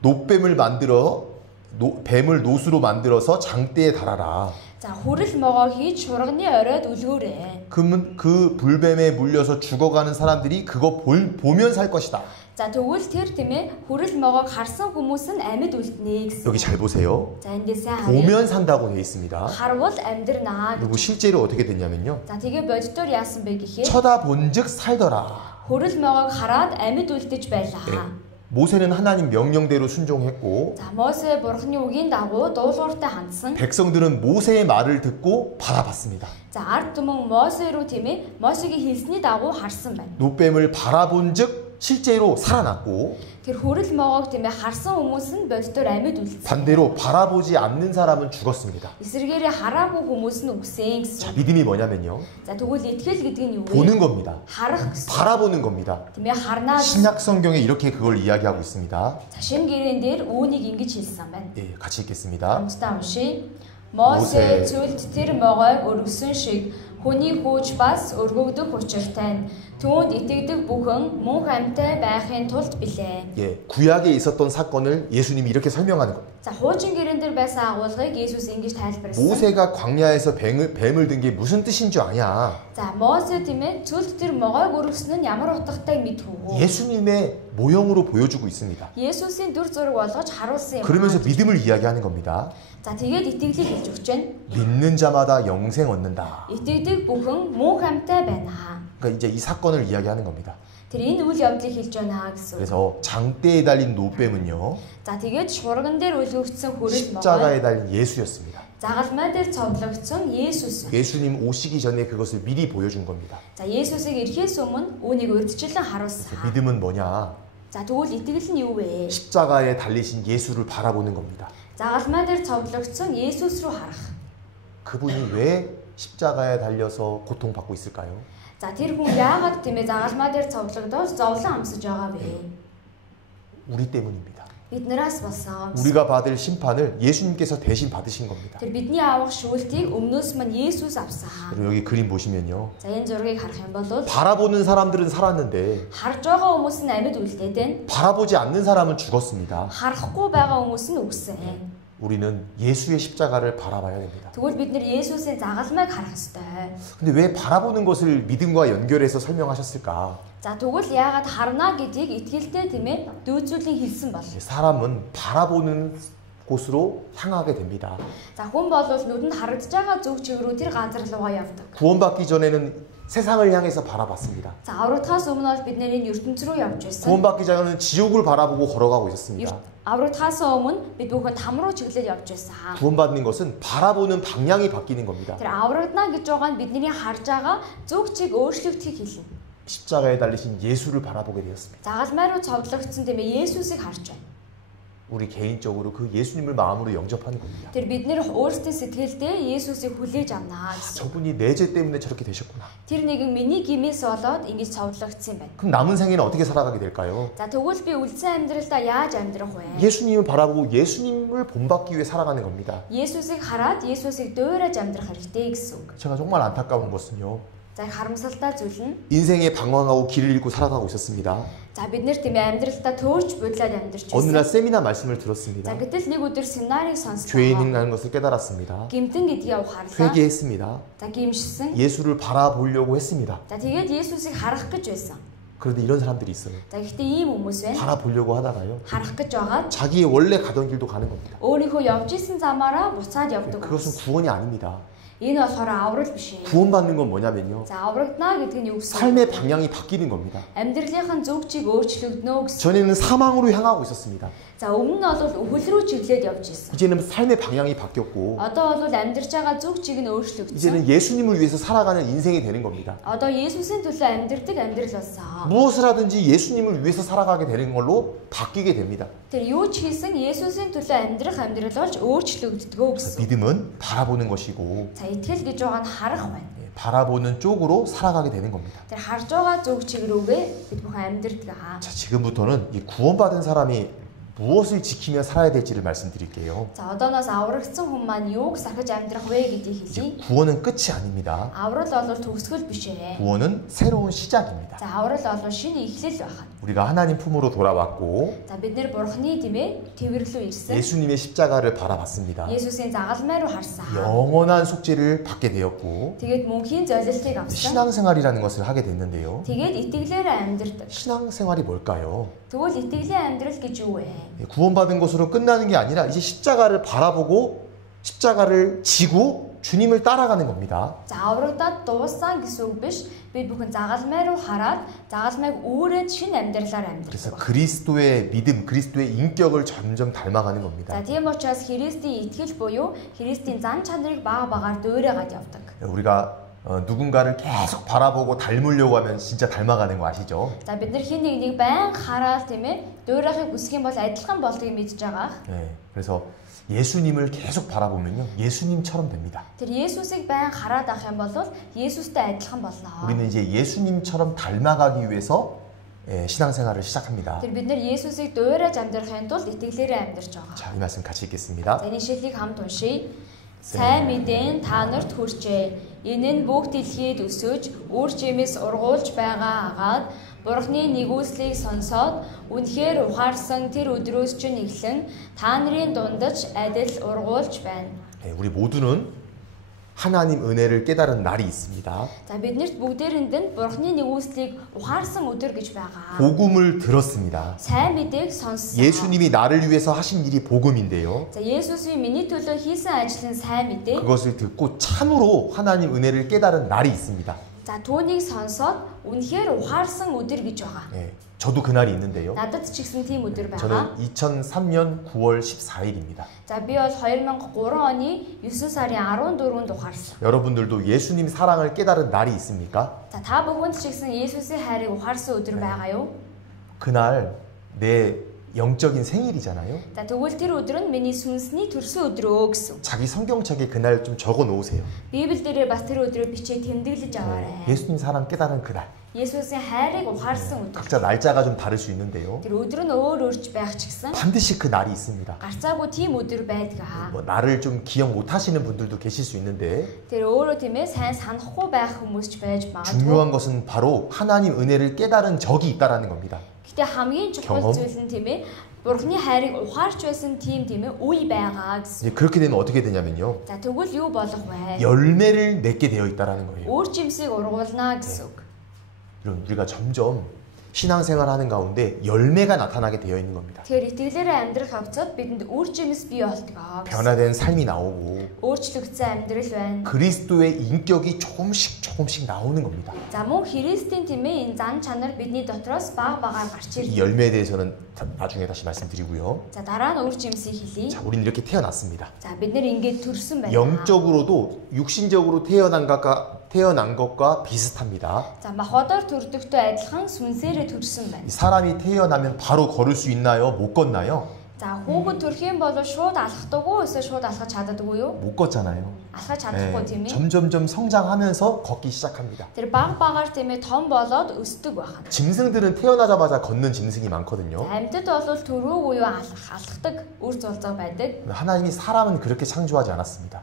놋뱀을 만들어 뱀을 놋으로 만들어서 장대에 달아라. За хүрэл могоо хийж шурганы оройд үлгөөрэй. 그러면 그 불뱀에 물려서 죽어가는 사람들이 그거 보면 살 것이다. За тэгвэл тэр тийм ээ хүрэл могоог харсан хүмүүс нь амьд үлднэ гэсэн. 여기 잘 보세요. За эндээс харъя. 보면 산다고 되어 있습니다. харвал амьдрнаа. 그리고 실제로 어떻게 됐냐면요. За тэгээ боддоор яасан бэ гэхээр 쳐다본즉 살더라. хүрэл могоог хараад амьд үлдэж байлаа. 모세는 하나님 명령대로 순종했고 За Мосе бурхны үгийн дагуу дуулууртай хандсан. 백성들은 모세의 말을 듣고 바라봤습니다. За ард түмэн Мосе руу тийм ээ Мосегийн хэлсний дагуу харсан байна. 놋뱀을 바라본즉 실제로 살아났고 Тэр хүрэл могоог тийм ээ харсан хүмүүс нь боддоор амьд үлдсэн. 반대로 바라보지 않는 사람은 죽었습니다. Эсвэргээрээ хараагүй хүмүүс нь үгсэн 자, гэсэн. 믿음이 뭐냐면요. За тэгвэл итгэл гэдэг нь юу вэ? 보는 겁니다. харах гэсэн. 바라보는 겁니다. Тийм ээ харнаа. 신약 성경에 이렇게 그걸 이야기하고 있습니다. За шинэ гэрээн дээр үүнийг ингэж хэлсэн байна. 예, 같이 읽겠습니다. Хамтдаа уншия. Мосе цөлд тэр могойг өргөсөн шиг хүний хүүч бас өргөгдөх учиртай нь түүнд итгэдэг бүхэн мөнх амьтай байхын тулд билээ. 예, 구약에 있었던 사건을 예수님이 이렇게 설명하는 겁니다. За хуучин гэрэн дээр байсан агуулгыг Есүс ингэж тайлбарласан. 모세가 광야에서 뱀을 든 게 무슨 뜻인 줄 아냐? За Мосе тийм ээ цөлд тэр могойг өргөсөн нь ямар утгатай мэдв үү? 예수님의 모형으로 보여주고 있습니다. Есүсийн дүр зураг болгож харуулсан юм. 그러면서 믿음을 이야기하는 겁니다. За тэгээд итгэлийг хэлж өгч байна. 믿는 자마다 영생 얻는다. Итгэдэг бүхэн мөнх амьтай байна. 그러니까 이제 이 사건을 이야기하는 겁니다. Тэр энэ үйл явдлыг хэлж байна гэсэн. 그래서 장대에 달린 놋뱀은요. За тэгээд шурган дээр үлгөгдсөн хүрэл могой 십자가에 달린 예수였습니다. загалмай дээр цовдлогдсон Есүс. 예수님 오시기 전에 그것을 미리 보여준 겁니다. За Есүсийг ирэхээс өмнө үүнийг урьдчилан харуулсан. 믿음은 뭐냐? За тэгвэл итгэл нь юу вэ? 십자가에 달리신 예수를 바라보는 겁니다. загалмай дээр цовдлогдсон Есүс рүү харах. 그분이 왜 십자가에 달려서 고통받고 있을까요? За тэр хүн яагаад тийм ээ загалмай дээр цовдлогдоод зовлон амсаж байгаа вэ? 우리 때문입니다. Биднээс болсон. 우리가 받을 심판을 예수님께서 대신 받으신 겁니다. Тэр бидний авах шүүлтийг өмнөөс мань Есүс авсан. 그리고 여기 그림 보시면요. За энэ зургийг харах юм бол 바라보는 사람들은 살았는데 харж байгаа хүмүүс нь амьд үлдээд байна. 바라보지 않는 사람은 죽었습니다. харахгүй байгаа хүмүүс нь үгсэн. 우리는 예수의 십자가를 바라봐야 됩니다. Тэгвэл бид нэр Есүсийн загалмайг харах ёстой. 근데 왜 바라보는 것을 믿음과 연결해서 설명하셨을까? За тэгвэл яагаад харна гэдгийг итгэлтэй тийм ээ дүүцүүлэн хэлсэн бол. 사람은 바라보는 곳으로 향하게 됩니다. За хүн бол нүдэнд харагдж байгаа зөв чиг рүү тэр газар руугаа явдаг. 구원받기 전에는 세상을 향해서 바라봤습니다. За аврагдахаас өмнө бол бид нэр энэ ертөнц рүү явж байсан. 구원받기 전에는 지옥을 바라보고 걸어가고 있었습니다. аврагдахаас өмнө бид бүхэн там руу чиглэл явж байсан. 구원받는 것은 바라보는 방향이 바뀌는 겁니다. Тэр аврагдана гэж байгаа нь бидний харж байгаа зөв чиг өөрчлөгдөхийг хэлнэ. 십자가에 달리신 예수를 바라보게 되었습니다. загалмай руу цовдлогдсон тийм ээ Есүсийг харж байна. 우리 개인적으로 그 예수님을 마음으로 영접하는 겁니다. Тэр бид нэр өөрсдийн сэтгэлдээ Есүсийг хүлээж авнаа гэсэн. 저분이 내 죄 때문에 저렇게 되셨구나. Тэр нэгэн миний гимээс болоод ингэж цовдлогдсон юм байна. 그럼 남은 생에는 어떻게 살아가게 될까요? За тэгвэл би үлдсэн амьдралдаа яаж амьдрах вэ? 예수님을 바라보고 예수님을 본받기 위해 살아가는 겁니다. Есүсийг хараад Есүсийг дөөрэж амьдрах хэрэгтэй гэсэн үг. 제가 정말 안타까운 것은요. За харамсалтай зүйл нь 인생에 방황하고 길을 잃고 살아가고 있었습니다. за бид нэр тийм амьдралдаа төөрч бодлоод амьдарч 어느 날 байсан. 세미나 말씀을 들었습니다. За гэтэл нэг өдөр семинарыг сонссон. 죄인이라는 것을 깨달았습니다. Гимтэн гэдгийг ухаарлаа. 회개했습니다. За гимшсэн. 예수를 바라보려고 했습니다. За тэгээд Есүсийг харах гэж байсан. 그런데 이런 사람들이 있어요. За гэхдээ ийм хүмүүс байна. 바라보려고 하다가요. Харах гэж байгаа. 자기의 원래 가던 길도 가는 겁니다. Өөрийнхөө явж исэн замаараа буцаад явдаг. 그것은 구원이 아닙니다. Энэ болохоор аврал биш ээ. 구원받는 건 뭐냐면요. За аврагдана гэдэг нь юу гэсэн? 삶의 방향이 바뀌는 겁니다. Амьдралынхаа зөв чиг өөрчлөгдөнө гэсэн. 전에는 사망으로 향하고 있었습니다. За өмнө нь бол үхэл рүү чиглээд явж исэн. 이제는 삶의 방향이 바뀌었고 Одоо бол амьдарч байгаа зөв чиг нь өөрчлөгдсөн. 이제는 예수님을 위해서 살아가는 인생이 되는 겁니다. Одоо Есүсийн төлөө амьдардаг амьдрал болсон. 무엇을 하든지 예수님을 위해서 살아가게 되는 걸로 바뀌게 됩니다. Тэр юу ч хийсэн Есүсийн төлөө амьдрах амьдрал болж өөрчлөгддгөө гэсэн. 믿음은 바라보는 것이고 За итгэл гэж байгаа нь харах байна. 바라보는 쪽으로 살아가게 되는 겁니다. Тэр харж байгаа зөв чиг рүүгээ бид бүхэн амьдардаг. 자, 지금부터는 이 구원받은 사람이 무엇을 지키며 살아야 될지를 말씀드릴게요. За одооноос аврагдсан хүн маань юуг сахиж амьдрах вэ гэдгийг хэлье. 구원은 끝이 아닙니다. Аврал бол төгсгөл биш ээ. 구원은 새로운 시작입니다. За аврал бол шинэ эхлэл байна. 우리가 하나님 품으로 돌아왔고 За бид нэр бурхны тиймээ тэвэрлүү ирсэн. 예수님의 십자가를 바라봤습니다. Есүсийн загалмай руу харсан. 영원한 속죄를 받게 되었고 Тэгээд мөнхийн золилтыг авсан. 신앙생활이라는 것을 하게 됐는데요. Тэгээд итгэлээрээ амьдрдаг. 신앙생활이 뭘까요? Тэгвэл итгэлийн амьдрал гэж юу вэ? 구원받은 것으로 끝나는 게 아니라 이제 십자가를 바라보고 십자가를 지고 주님을 따라가는 겁니다. За аврагдаад дууссан гэсэн үг биш. Бид бүхэн загалмай руу хараад загалмайг өөрөөд шинэ амьдралаар 그래서 амьдрах. 그리스도의 믿음, 그리스도의 인격을 점점 닮아가는 겁니다. За тийм учраас Христийн итгэл буюу Христийн зан чанарыг бага багаар дөөрөөгаад явдаг. 우리가 누군가를 계속 바라보고 닮으려고 하면 진짜 닮아가는 거 아시죠? За бид нар хин нэгнийг байнга хараад тийм ээ дөөрөхийг хүсэх юм бол адилхан болдгийг мэдж байгаа. 네, 그래서 예수님을 계속 바라보면요, 예수님처럼 됩니다. Тэр Есүсийг байнга хараад авах юм бол Есүстэй адилхан болно. 우리는 이제 예수님처럼 닮아가기 위해서 신앙생활을 시작합니다. Тэр бид нар Есүсийг дөөрэж амьдрахын тулд итгэлээрээ амьдарч байгаа. 자, 이 말씀 같이 읽겠습니다. За энэ шидлийг хамт уншийе. Сайн мэдэн та нарт хүрчээ. Энэ нь бүх дэлхийд өсөж, үр жимс ургуулж байгаа агаад Бурхны нэгүслийг сонсоод үнэхээр ухаарсан тэр өдрөөс чинь эхлэн та нарын дундаж адил ургуулж байна. 네, 우리 모두는 하나님 은혜를 깨달은 날이 있습니다. За биднэрт бүгдээрэнд нь Бурхны нэгүслийг ухаарсан өдөр гэж байгаа. 복음을 들었습니다. Сайн мэдээг сонссон. 예수님이 나를 위해서 하신 일이 복음인데요. За Есүсийн миний төлөө хийсэн ажил нь сайн мэдээ. 그것을 듣고 참으로 하나님 은혜를 깨달은 날이 있습니다. За түүнийг сонсоод үнэхээр ухаарсан өдөр гэж байгаа. 네, 저도 그날이 있는데요. Надад ч ихсэн тийм өдөр байгаа. 저는 2003년 9월 14일입니다. За би бол 2003 оны 9 сарын 14-нд ухаарсан. 여러분들도 예수님 사랑을 깨달은 날이 있습니까? За та бүхэнд ч ихсэн Есүсийн хайрыг ухаарсан өдөр байгаа юу? 그날 내 영적인 생일이잖아요. За тэгвэл тэр өдөр нь миний сүнсний төрсөн өдрөө гэсэн. 자기 성경책에 그날 좀 적어 놓으세요. Библи дээрээ бас тэр өдрөө бичээ тэмдэглэж аваарай. 예수님 사랑 깨달은 그날. Есүсийн хайрыг ухаарсан өдөр. 각자 날짜가 좀 다를 수 있는데요. Тэр өдөр нь өөр өөрч байх ч гэсэн 반드시 그 날이 있습니다. гарцаагүй тийм өдөр байдаг. 뭐 나를 좀 기억 못 하시는 분들도 계실 수 있는데 Тэр өөрөө тийм ээ сайн санахгүй байх хүмүүс ч байж магадгүй. 중요한 것은 바로 하나님 은혜를 깨달은 적이 있다라는 겁니다. Гэтэ хамгийн чухал 경험? зүйл нь тийм ээ Бурхны хайрыг ухаарч байсан тийм ээ үе байгаа гэсэн. 이제 그렇게 되면 어떻게 되냐면요. За тэгвэл юу болох вэ? 열매를 맺게 되어 있다라는 거예요. Өөр жимсийг ургуулна гэсэн үг. 여러분, 우리가 점점 신앙생활 하는 가운데 열매가 나타나게 되어 있는 겁니다. Тэгэхээр итгэлээрээ амьдрах хавцад бидэнд үр жимс бий болдог. 변화된 삶이 나오고 Өөрчлөгдсөн амьдрал байна. 그리스도의 인격이 조금씩 나오는 겁니다. За мөн Христийн тийм ээ энэ зан чанар бидний дотроос баг багаар гарч 이 ирдэг. 열매에 대해서는 나중에 다시 말씀드리고요. За дараа нь үр жимсийг хэлье. 자, 우리는 이렇게 태어났습니다. За бид нэр ингэж төрсөн байна. 영적으로도 육신적으로 태어난 것과 비슷합니다. За махбодоор төрдөгтэй адилхан сүнсээрээ төрсөн байна. 이 사람이 태어나면 바로 걸을 수 있나요? 못 걷나요? За хүүхэд төрөх юм бол шууд алхдаггүй эсвэл шууд алхаж чаддаггүй юу? 못 걷잖아요. Алхаж чадахгүй тийм ээ. 점점점 성장하면서 걷기 시작합니다. Тэр баг багаар тийм ээ том болоод өсдөг байна. 짐승들은 태어나자마자 걷는 짐승이 많거든요. Амьтад бол төрөө буюу алхдаг үр зулцаа байдаг. 하나님이 사람은 그렇게 창조하지 않았습니다.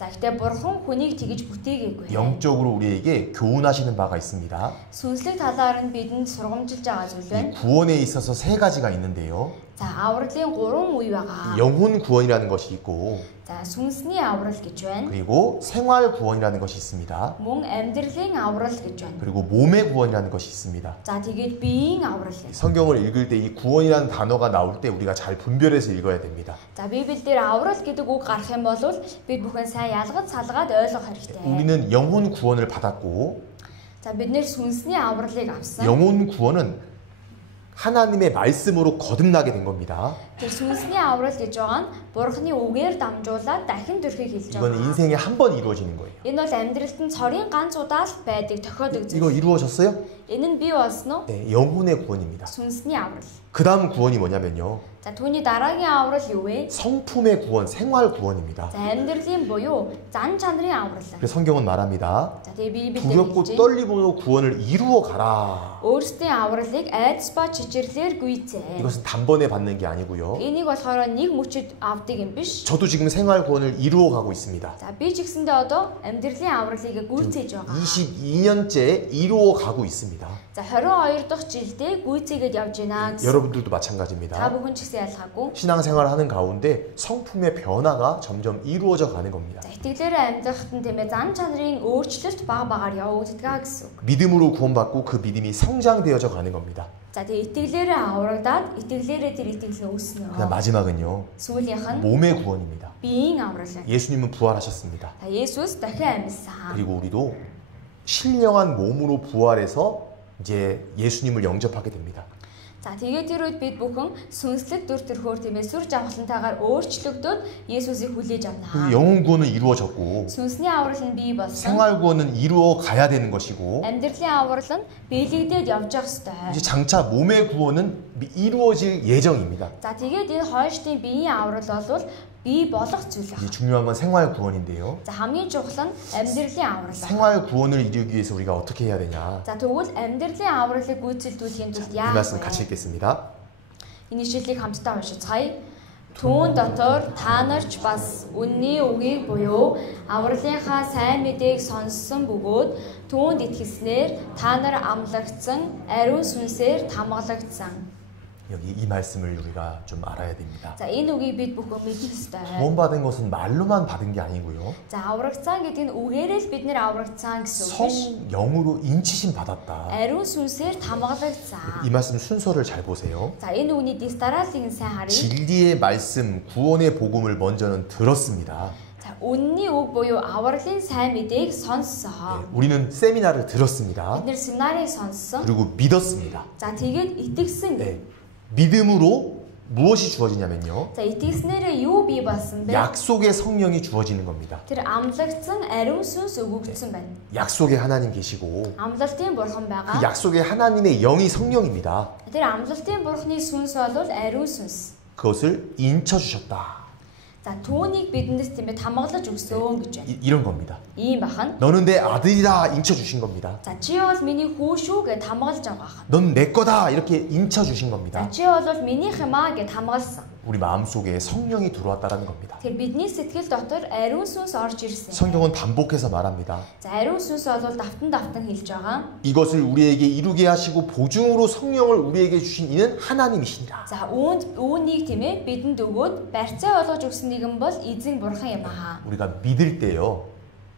За гэтээ бурхан хүнийг тэгж бүтээгээгүй. 영적으로 우리에게 교훈하시는 바가 있습니다. Сүнслэг талаар нь бидэнд сургамжилж байгаа зүйл 이 байна. 구원에 있어서 세 가지가 있는데요. За авралын 3 үе байгаа. 영혼 구원이라는 것이 있고, За сүнсний аврал гэж байна. 그리고 생활 구원이라는 것이 있습니다. Мөн амьдралын аврал гэж байна. 그리고 몸의 구원이라는 것이 있습니다. За тэгээд биеийн аврал гэж. 성경을 읽을 때 이 구원이라는 단어가 나올 때 우리가 잘 분별해서 읽어야 됩니다. За Библиэлд аврал гэдэг үг гарах юм бол бид бүхэн сайн ялгаж салгаад ойлгох хэрэгтэй. 우리는 영혼 구원을 받았고, За бид нэр сүнсний авралыг авсан. 영혼 구원은 하나님의 말씀으로 거듭나게 된 겁니다. Тэр сүнсний аврал гэж байгаа нь бурхны үгээр дамжуулаад дахин төрхийг хэлж 이건 байгаа. 인생에 한 번 이루어지는 거예요. Энэ бол амьдралд нь цорын ганц удаа л байдаг тохиодог 이거 зүйл. 이루어졌어요? Энэ нь бий болсон уу? 네, 영혼의 구원입니다. Сүнсний аврал. 그 다음 구원이 뭐냐면요. За түүний дараагийн аврал юу вэ? 성품의 구원, 생활 구원입니다. За амьдралын буюу зан чанарын аврал. 그래서 성경은 말합니다. За тэгээ Библиэд 두렵고 хэлж байна. 떨림으로 구원을 이루어 가라. Өөрсдийн авралыг айдас ба чичирлэр гүйцээ. 이것은 단번에 받는 게 아니고요. Энийг болохоор нэг мөчөд авдаг юм биш. 저도 지금 생활 구원을 이루어 가고 있습니다. За би ч гэсэндээ одоо амьдралын авралыг гүйцээж байгаа. 22년째 이루어 가고 있습니다. За 22 дахь жилдээ гүйцээгээд явж байна гэсэн. 여러분들도 Та 마찬가지입니다. бүхэн ч гэсэн ялгаагүй. 신앙생활을 하는 가운데 성품의 변화가 점점 이루어져 가는 겁니다. За итгэлээрээ амьдрахад нь тийм ээ зан чанарын өөрчлөлт баг багаар явагддаг гэсэн үг. 믿음으로 구원받고 그 믿음이 성장되어져 가는 겁니다. За тэгээ итгэлээрээ аврагдаад итгэлээрээ тэр итгэл нь өснө. 그다음 마지막은요. Сүүлийнх нь 몸의 구원입니다. биеийн аврал. 예수님은 부활하셨습니다. За Есүс дахин амьсан. 그리고 우리도 신령한 몸으로 부활해서 이제 예수님을 영접하게 됩니다. За тэгээд тэр үед бид бүхэн сүнслэг дүр төрхөөр тийм ээ сүр жавхлантайгаар өөрчлөгдөд Есүсийг хүлээж 그 авнаа. 영혼 구원은 이루어졌고 Сүнсний аврал нь бий болсон. 생활 구원은 이루어 가야 되는 것이고 Амьдралын аврал нь биелэгдээд явж явах ёстой. 이제 장차 몸의 구원은 이루어질 예정입니다. За тэгээд энэ хойштын биеийн аврал бол бий болох зүйл 이제 байна. 중요한 건 생활 구원인데요. За хамгийн чухал нь амьдралын аврал. 생활 구원을 이루기 위해서 우리가 어떻게 해야 되냐? За тэгвэл амьдралын авралыг гүйцэлдүүлэхийн тулд 이 яах 말씀 вэ? 같이 읽겠습니다. Энэ ишлэлийг хамтдаа уншицгаая. Түүн дотор та нарч бас үнний үгийг буюу авралынхаа сайн мэдээг сонссон бөгөөд түүнд итгэснээр та нар амлагдсан, ариун сүнсээр тамгалагдсан. 여기 이 말씀을 우리가 좀 알아야 됩니다. За энэ үгийг бид бүхэн мэдэх ёстой. 구원받은 것은 말로만 받은 게 아니고요. За аврагдсан гэдэг нь үгээрээ л бид нэр аврагдсан гэсэн үг биш. 성령으로 인치심 받았다. Ариун сүнсээр тамгалагдсан. 이 말씀 순서를 잘 보세요. За энэ үгний дистаралыг сайн харъя. 진리의 말씀, 구원의 복음을 먼저는 들었습니다. За үнний үг буюу авралын сайн мэдээг сонссоо. 우리는 세미나를 들었습니다. Бид нэр семинарыг сонссон. 그리고 믿었습니다. За тэгээд итгэсэн. 네. 믿음으로 무엇이 주어지냐면요. За итгэснээрээ юу бий болсон бэ? 약속의 성령이 주어지는 겁니다. Тэр амлагдсан ариун сүнс өгөгдсөн байна. 약속의 하나님 계시고 Амлалтын бурхан 그 байгаа. 약속의 하나님의 영이 성령입니다. Тэр амлалтын бурханы сүнс бол ариун сүнс. 그것을 인쳐 주셨다. За түүнийг бидэнд тийм ээ хамгаалж өгсөн гэж байна. 이런 겁니다. Ийм бахан. 너는 내 아들이라 인쳐 주신 겁니다. За чи бол миний хүү шүү гэд хамгаалж байгаа бахан. 넌 내 거다 이렇게 인쳐 주신 За 겁니다. чи бол минийх юм аа гэд хамгаалсан. 우리 마음속에 성령이 들어왔다라는 겁니다. Тэр бидний сэтгэл дотор ариун сүнс орж ирсэн. 성경은 반복해서 말합니다. За ариун сүнс бол давтан хэлж байгаа. 이것을 우리에게 이루게 하시고 보증으로 성령을 우리에게 주신 이는 하나님이시니라. За үүнийг тийм ээ бидэнд өгөөд барьцаа болгож өгсөн нэгэн бол эзэн бурхан юм аа. 우리가 믿을 때요.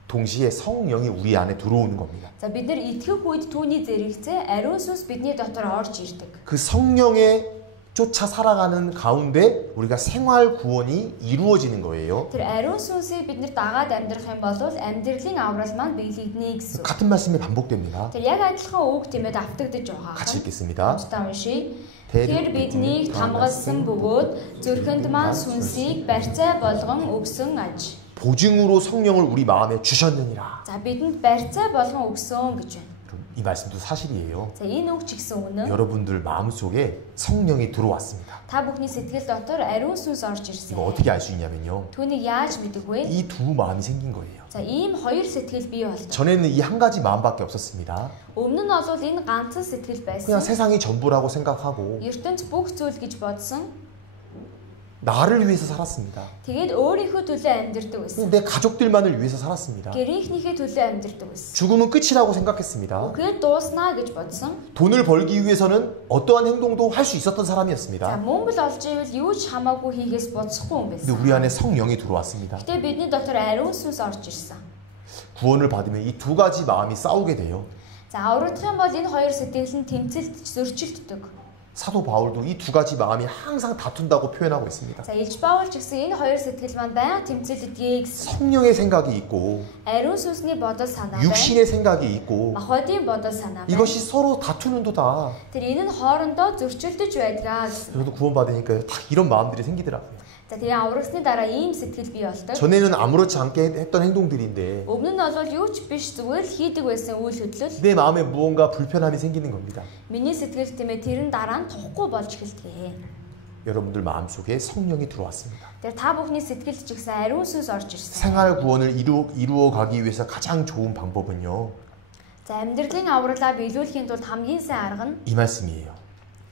동시에 성령이 우리 안에 들어오는 겁니다. За бид нар итгэх үед түүний зэрэгцээ ариун сүнс бидний дотор орж ирдэг. 그 성령에 쫓아 살아가는 가운데 우리가 생활 구원이 이루어지는 거예요. Тэр ариун сүнсийг бид нар дагаад амьдрах юм бол амьдралын аврал маань биелэгдэнэ гэсэн. 같은 말씀이 반복됩니다. Тэр яг адилхан үг тийм ээ давтагдаж байгаа. 같이 읽겠습니다. Хамтдаа уншийе. Тэр биднийг хамгаалсан бөгөөд зүрхэнд маань сүнсийг барьцаа болгон өгсөн аж. 보증으로 성령을 우리 마음에 주셨느니라. За бидэнд барьцаа болгон өгсөн гэж байна. 이 말씀도 사실이에요. За энэ үг ч гэсэн үнэн. 여러분들 마음속에 성령이 들어왔습니다. Та бүхний сэтгэл дотор ариун сүнс орж ирсэн. 이거 어떻게 알 수 있냐면요. Түүнийг яаж мэдэх вэ? 이 두 마음이 생긴 거예요. За ийм хоёр сэтгэл бий болдог. 전에는 이 한 가지 마음밖에 없었습니다. Өмнө нь бол энэ ганцхан сэтгэл 그냥 байсан. 세상이 전부라고 생각하고 ертөнц бүх зүйл гэж бодсон. 나를 위해서 살았습니다. Тэгээд өөрийнхөө төлөө амьдардаг байсан. 내 가족들만을 위해서 살았습니다. Гэрийнхнийхээ төлөө амьдардаг байсан. 죽음은 끝이라고 생각했습니다. Үхээд дууснаа гэж бодсон. 돈을 벌기 위해서는 어떠한 행동도 할 수 있었던 За 사람이었습니다. мөнгө л олж ивэл юу ч хамаагүй хийгээс бодсохгүй юм 근데 байсан. 우리 안에 성령이 들어왔습니다. Гэтэ бидний дотор ариун сүнс орж ирсэн. 구원을 받으면 이 두 가지 마음이 싸우게 돼요. За аврагдах юм бол энэ хоёр сэтгэл нь тэмцэлд зөрчилддөг. 사도 바울도 이 두 가지 마음이 항상 다툰다고 표현하고 있습니다. За Илж Паул ч гэсэн энэ хоёр сэтгэл маань байнга тэмцэлддгийг 성령의 생각이 있고 ариун сүнсний бодол санаа байна. 육신의 생각이 있고 Махбодийн бодол санаа байна. 이것이 서로 다투는도다. Тэр энэ нь хоорондоо зөрчилдөж байдгаа гэсэн. 저도 구원받으니까 딱 이런 마음들이 생기더라고요. За тэгээ аврагсны дараа ийм сэтгэл бий болдог. 전에는 아무렇지 않게 했던 행동들인데 Өмнө нь бол юу ч биш зүгээр л хийдэг байсан үйл хөдлөл. 내 마음에 무언가 불편함이 생기는 겁니다. Миний сэтгэл тэмээ тэрэн дараа нь тухгүй болж эхэлдэг. 여러분들 마음속에 성령이 들어왔습니다. Тэр та бүхний сэтгэлд ч гэсэн ариун сүнс орж ирсэн. 생활 구원을 이루어 가기 위해서 가장 좋은 방법은요. За амьдралын авралаа биелүүлэхийн тулд хамгийн сайн арга нь 이 말씀이에요.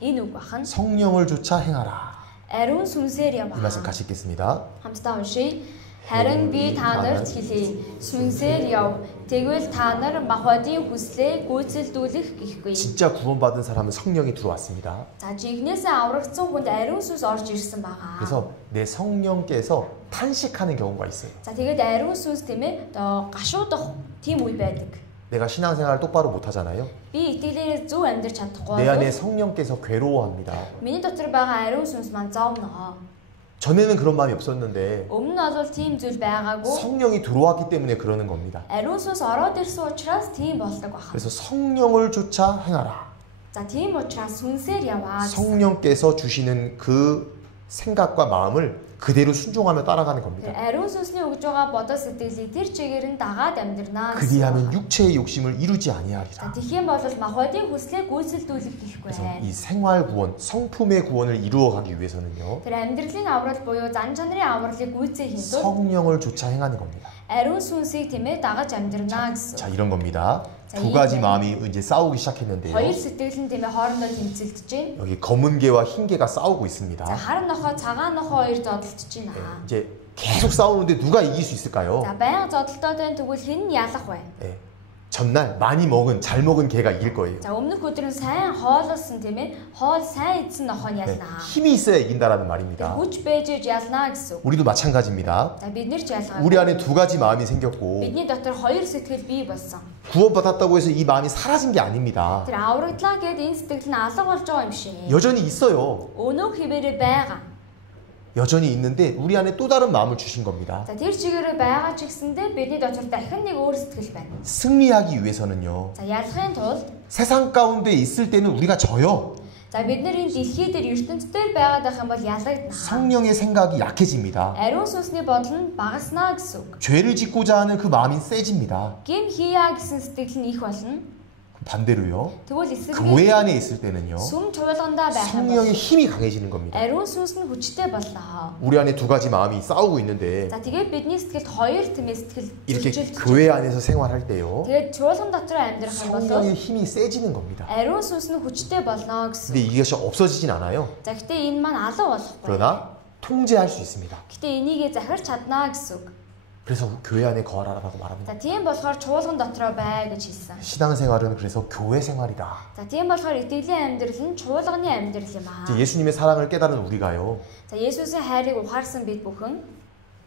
энэ үг бахан. 성령을 좇아 행하라. Ариун сүнсээр 이 яваа. 말씀 같이 읽겠습니다. Хамтдаа уншийе. Харин би та нарт хэлье. Сүнсээр яв. Тэгвэл та нар махбодийн хүслээ гүйцэлдүүлэх гэхгүй. 진짜 구원받은 사람은 성령이 들어왔습니다. За жинхнээсээ аврагдсан хүнд ариун сүнс орж ирсэн байгаа. 그래서 내 성령께서 탄식하는 경우가 있어요. За тэгээд ариун сүнс тэмээ одоо гашуудах тийм үе байдаг. 내가 신앙생활을 똑바로 못 하잖아요. Би итгэлээр зөв амьдрч чадахгүй. 내 안에 성령께서 괴로워합니다. Миний дотор байгаа ариун сүнс маань зовно. 전에는 그런 마음이 없었는데 Өмнө нь бол тийм зүйл байгаагүй. 성령이 들어왔기 때문에 그러는 겁니다. Ариун сүнс ороод ирсэн учраас тийм болдог байна. 그래서 성령을 좇아 행하라. За тийм учраас сүнсээр яваа. 성령께서 주시는 그 생각과 마음을 그대로 순종하며 따라가는 겁니다. Ариун сүнсний өгж байгаа бодол сэтгэлийг тэр чигээр нь дагаад амьдрнаа. 그리하면 육체의 욕심을 이루지 За 아니하리라. тэгэх юм бол махбодийн хүслээ гүйцэлдүүлэх гэхгүй 그래서 байна. 이 생활 구원, 성품의 구원을 이루어가기 위해서는요. Тэр амьдралын аврал буюу зан чанарын авралыг гүйцээхийн тулд 성령을 좇아 행하는 겁니다. ариун сүнсийг тэмээ дагаж амьдрнаа гэсэн. 자, 이런 겁니다. 자, 두 가지 이게- 마음이 이제 싸우기 시작했는데요. Хоёр сэтгэл нь тэмээ хоорондоо тэмцэлдэж байна. 여기 검은 개와 흰 개가 싸우고 있습니다. За харан нохоо цагаан нохоо хоёр зодтолж 네, байна. 이제 계속 싸우는데 누가 이길 수 있을까요? За байнга зодтолтоод байна тэгвэл хэн нь ялах вэ? 네, 전날 많이 먹은 잘 먹은 개가 이길 거예요. За өмнөх өдөр нь сайн хоолсон тэмээ хоол сайн идсэн нохоо нь 네, ялнаа. 힘이 있어야 이긴다라는 말입니다. Хүч байж иж ялнаа гэсэн. үг. 우리도 마찬가지입니다. За бид нэр ч ялгаа. 우리 안에 두 가지 마음이 생겼고 Бидний дотор хоёр сэтгэл бий болсон. 구원받았다고 해서 이 마음이 사라진 게 아닙니다. Тэр аврагдлаа гэд энэ сэтгэл нь алга болж байгаа юм шиг. 여전히 있어요. Өнөөх хിവэрэ байгаа. 여전히 있는데 우리 안에 또 다른 마음을 주신 겁니다. За тэр чигээрээ байгаа ч гэсэндээ бидний дотор дахин нэг өөр сэтгэл байна. 승리하기 위해서는요. За ялахын тулд 세상 가운데 있을 때는 우리가 져요. за бид нар энэ дэлхий дээр ертөнцийн дээр байгаад байх юм бол ялагдана. 성령의 생각이 약해집니다. Ариун сүнсний бодол нь багаснаа гэсэн үг. 죄를 짓고자 하는 그 마음이 세집니다. Гим хийя гэсэн сэтгэл нь их болно. 반대로요. Тэгвэл 교회 эсвэргээр 안에 있을 때는요. сүм чуулгандаа байх юм бол 성령의 힘이 강해지는 겁니다. ариун сүнс нь хүчтэй боллоо. 우리 안에 두 가지 마음이 싸우고 있는데 За тэгээд бидний сэтгэлд хоёр тэмээ сэтгэл 이렇게 зөрчилдөж. 교회 안에서 생활할 때요. Тэгээд чуулган дотор амьдрах юм бол 성령의 힘이 세지는 겁니다. ариун сүнс нь хүчтэй болно гэсэн. 근데 이것이 없어지진 않아요. За гэтээ энэ маань алга болохгүй. 그러나 통제할 수 있습니다. Гэтээ энийгээ захирч чаднаа гэсэн үг. 그래서 교회 안에 거하라라고 말합니다. За тийм болохоор чуулган дотроо бай гэж хэлсэн. 신앙생활은 그래서 교회 생활이다. За тийм болохоор итгэлийн амьдрал нь чуулганы амьдрал юм аа. 이제 예수님의 사랑을 깨달은 우리가요. За Есүсийн хайрыг ухаарсан бид бүхэн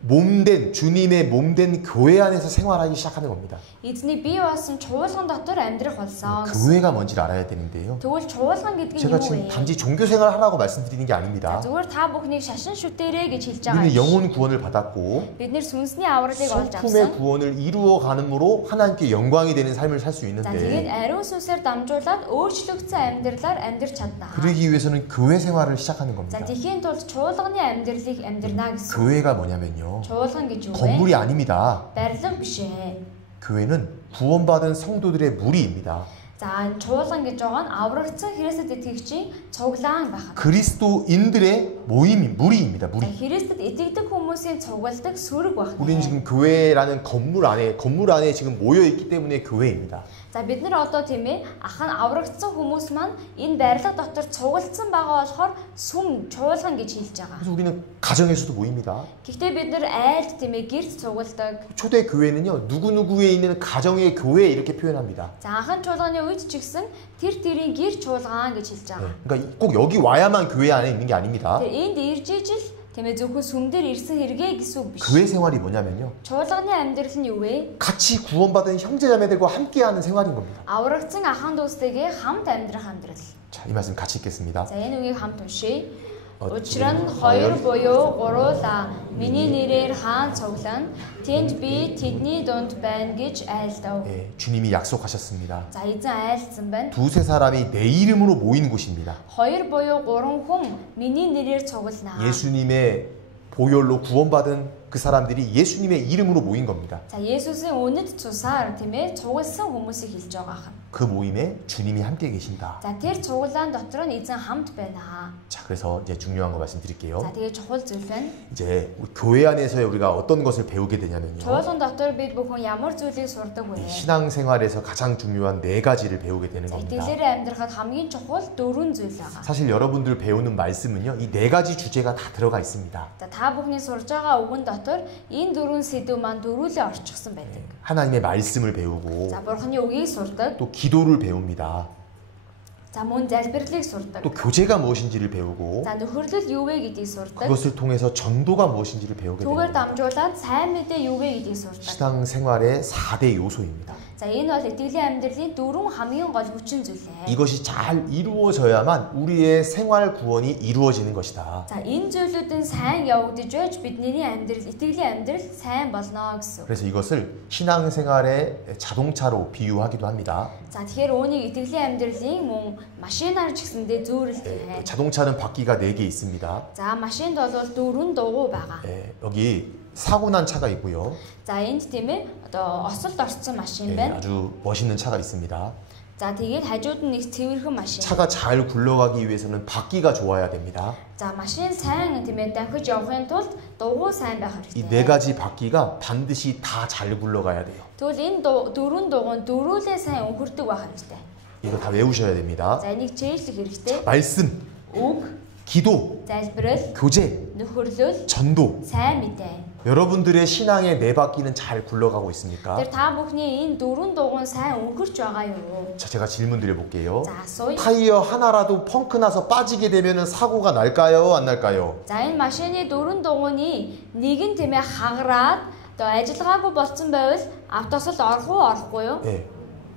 몸된 주님의 몸된 교회 안에서 생활하기 시작하는 겁니다. эзний бие болсон чуулган дотор амьдрах болсон. 교회가 뭔지를 알아야 되는데요. Тэгвэл чуулган гэдэг нь 제가 юу 지금 вэ? 단지 종교 생활을 하라고 말씀드리는 게 아닙니다. Зүгээр та бүхнийг шашин шүтээрээ гэж хэлж байгаа. 우리는 юм. 영혼 구원을 받았고 Бид нэр сүнсний авралыг олж 성품의 авсан. 구원을 이루어 가는으로 하나님께 영광이 되는 삶을 살 수 За тэгээд 있는데 ариун сүнсээр дамжуулаад өөрчлөгдсөн амьдралаар амьдрч чадна. 그러기 위해서는 교회 생활을 시작하는 За 겁니다. тэхийн тулд чуулганы амьдралыг амьдрна гэсэн. 교회가 뭐냐면요. Чуулган гэж юу вэ? 건물이 아닙니다. Барилга биш ээ. 교회는 구원받은 성도들의 무리입니다. За чуулган гэж байгаа нь аврагдсан Христэд итгэгчийн цуглаан байх. 그리스도인들의 무리입니다. За 무리. Христэд итгэдэг хүмүүсийн цугладаг сүрэг байх. 우리는 지금 교회라는 건물 안에 지금 모여 있기 때문에 교회입니다. За бид нар одоо тийм ээ ахын аврагдсан хүмүүс маань энэ барилга дотор цуглдсан байгаа болохоор сүм чуулган гэж хэлж байгаа. 그래서 우리는 가정에서도 모입니다. Гэхдээ бид нар айлд тийм ээ гэрт цугладаг. 초대 교회는요 누구누구에 있는 가정의 교회 이렇게 표현합니다. За анхан чуулганы үед ч гэсэн тэрийн гэр чуулган гэж хэлж байгаа. 그러니까 꼭 여기 와야만 교회 안에 있는 게 아닙니다. Тэр энд ирж ижил тийм ээ зөвхөн сүмдэр ирсэн хэрэгэ гэсэн үг биш. 교회 생활이 뭐냐면요. Чуулганы амьдрал нь юу вэ? 같이 구원받은 형제자매들과 함께하는 생활인 겁니다. Аврагдсан ахан дүүстэйгээ хамт амьдрах амьдрал. 자, 이 말씀 같이 읽겠습니다. За энэ үгийг хамт уншийе. Учир нь хоёр буюу гуруула миний нэрээр хаан цуглана. Тэнд би тэдний дунд байна гэж айлдав. 예, 주님이 약속하셨습니다. За эзэн айлдсан байна. 두세 사람이 내 이름으로 모이는 곳입니다. Хоёр буюу гурван хүн миний нэрээр цуглана. 예수님의 보혈로 구원받은 그 사람들이 예수님의 이름으로 모인 겁니다. За Есүсийн үнэт цусаар тийм ээ цугласан хүмүүсийг хэлж байгаа хаа. 그 모임에 주님이 함께 계신다. За тэр цуглаан дотор нь эзэн хамт байна. 자, 그래서 이제 중요한 거 말씀드릴게요. За тэгээ чухал зүйл байна. 이제 우리 교회 안에서 우리가 어떤 것을 배우게 되냐면요. Чуулган дотор бид бүхэн ямар зүйлийг сурдаг вэ? 신앙생활에서 가장 중요한 네 가지를 배우게 되는 За 겁니다. итгэлээр амьдрахад хамгийн чухал дөрвөн зүйл байгаа. 사실 여러분들 배우는 말씀은요. 이 네 가지 주제가 다 들어가 있습니다. За та бүхний сурж байгаа үгэн дотор энэ дөрвөн сэдв маань дөрвөлээ орчихсон байдаг. 하나님의 말씀을 배우고 За бурхны үгийг сурдаг. 또 기도를 배웁니다. За мөн залбирлыг сурдаг. 또 교제가 무엇인지를 배우고 За нөхөрлөл юу вэ гэдгийг сурдаг. 그것을 통해서 전도가 무엇인지를 배우게 Түүгээр 됩니다. дамжуулаад сайн мэдээ юу вэ гэдгийг сурдаг. 신앙생활의 4대 요소입니다. За энэ бол итгэлийн амьдралын дөрвөн хамгийн гол хүчин зүйлээ. 이것이 잘 이루어져야만 우리의 생활 구원이 이루어지는 것이다. За энэ зүйлүүдэн сайн явагдаж байж бидний амьдрал, итгэлийн амьдрал сайн болно гэсэн. 그래서 이것을 신앙생활의 자동차로 비유하기도 합니다. За тэгэхээр үүнийг итгэлийн амьдралын мөн машинаар ч гэсэндээ зүйрлдэг. 자동차는 바퀴가 4개 있습니다. За машинд бол дөрвөн дугуй байгаа. 여기 사고 난 차가 있고요. За энд тийм ээ одоо осолд орсон машин байна. 아주 멋있는 차가 있습니다. За тэгээд хажууд нь нэг цэвэрхэн машин. 차가 잘 굴러가기 위해서는 바퀴가 좋아야 됩니다. За машин сайн тийм ээ давхиж явахын тулд дугуй сайн байх 이 хэрэгтэй. 네 가지 바퀴가 반드시 다 잘 굴러가야 돼요. Тэгвэл энэ дөрвөн дугуй дөрүүлээ сайн өнхөрдөг байх хэрэгтэй. 이거 다 외우셔야 됩니다. За энийг чэйжлэх хэрэгтэй. 말씀, Үг, 기도, залбирал, 교제, нөхөрлөл, 전도. сайн мэдээ. 여러분들의 신앙의 네 바퀴는 잘 굴러가고 있습니까? Тэр та бүхний энэ дөрвөн дугуй сайн өнхөрч байгаа юу? 자, 제가 질문 드려볼게요. За асууя. 타이어 하나라도 펑크 나서 빠지게 되면 사고가 날까요? 안 날까요? За энэ машины дөрвөн дугуйны нэг нь тийм ээ хагараад одоо ажиллагаагүй болсон байвал автосолд орох уу орохгүй юу? 예,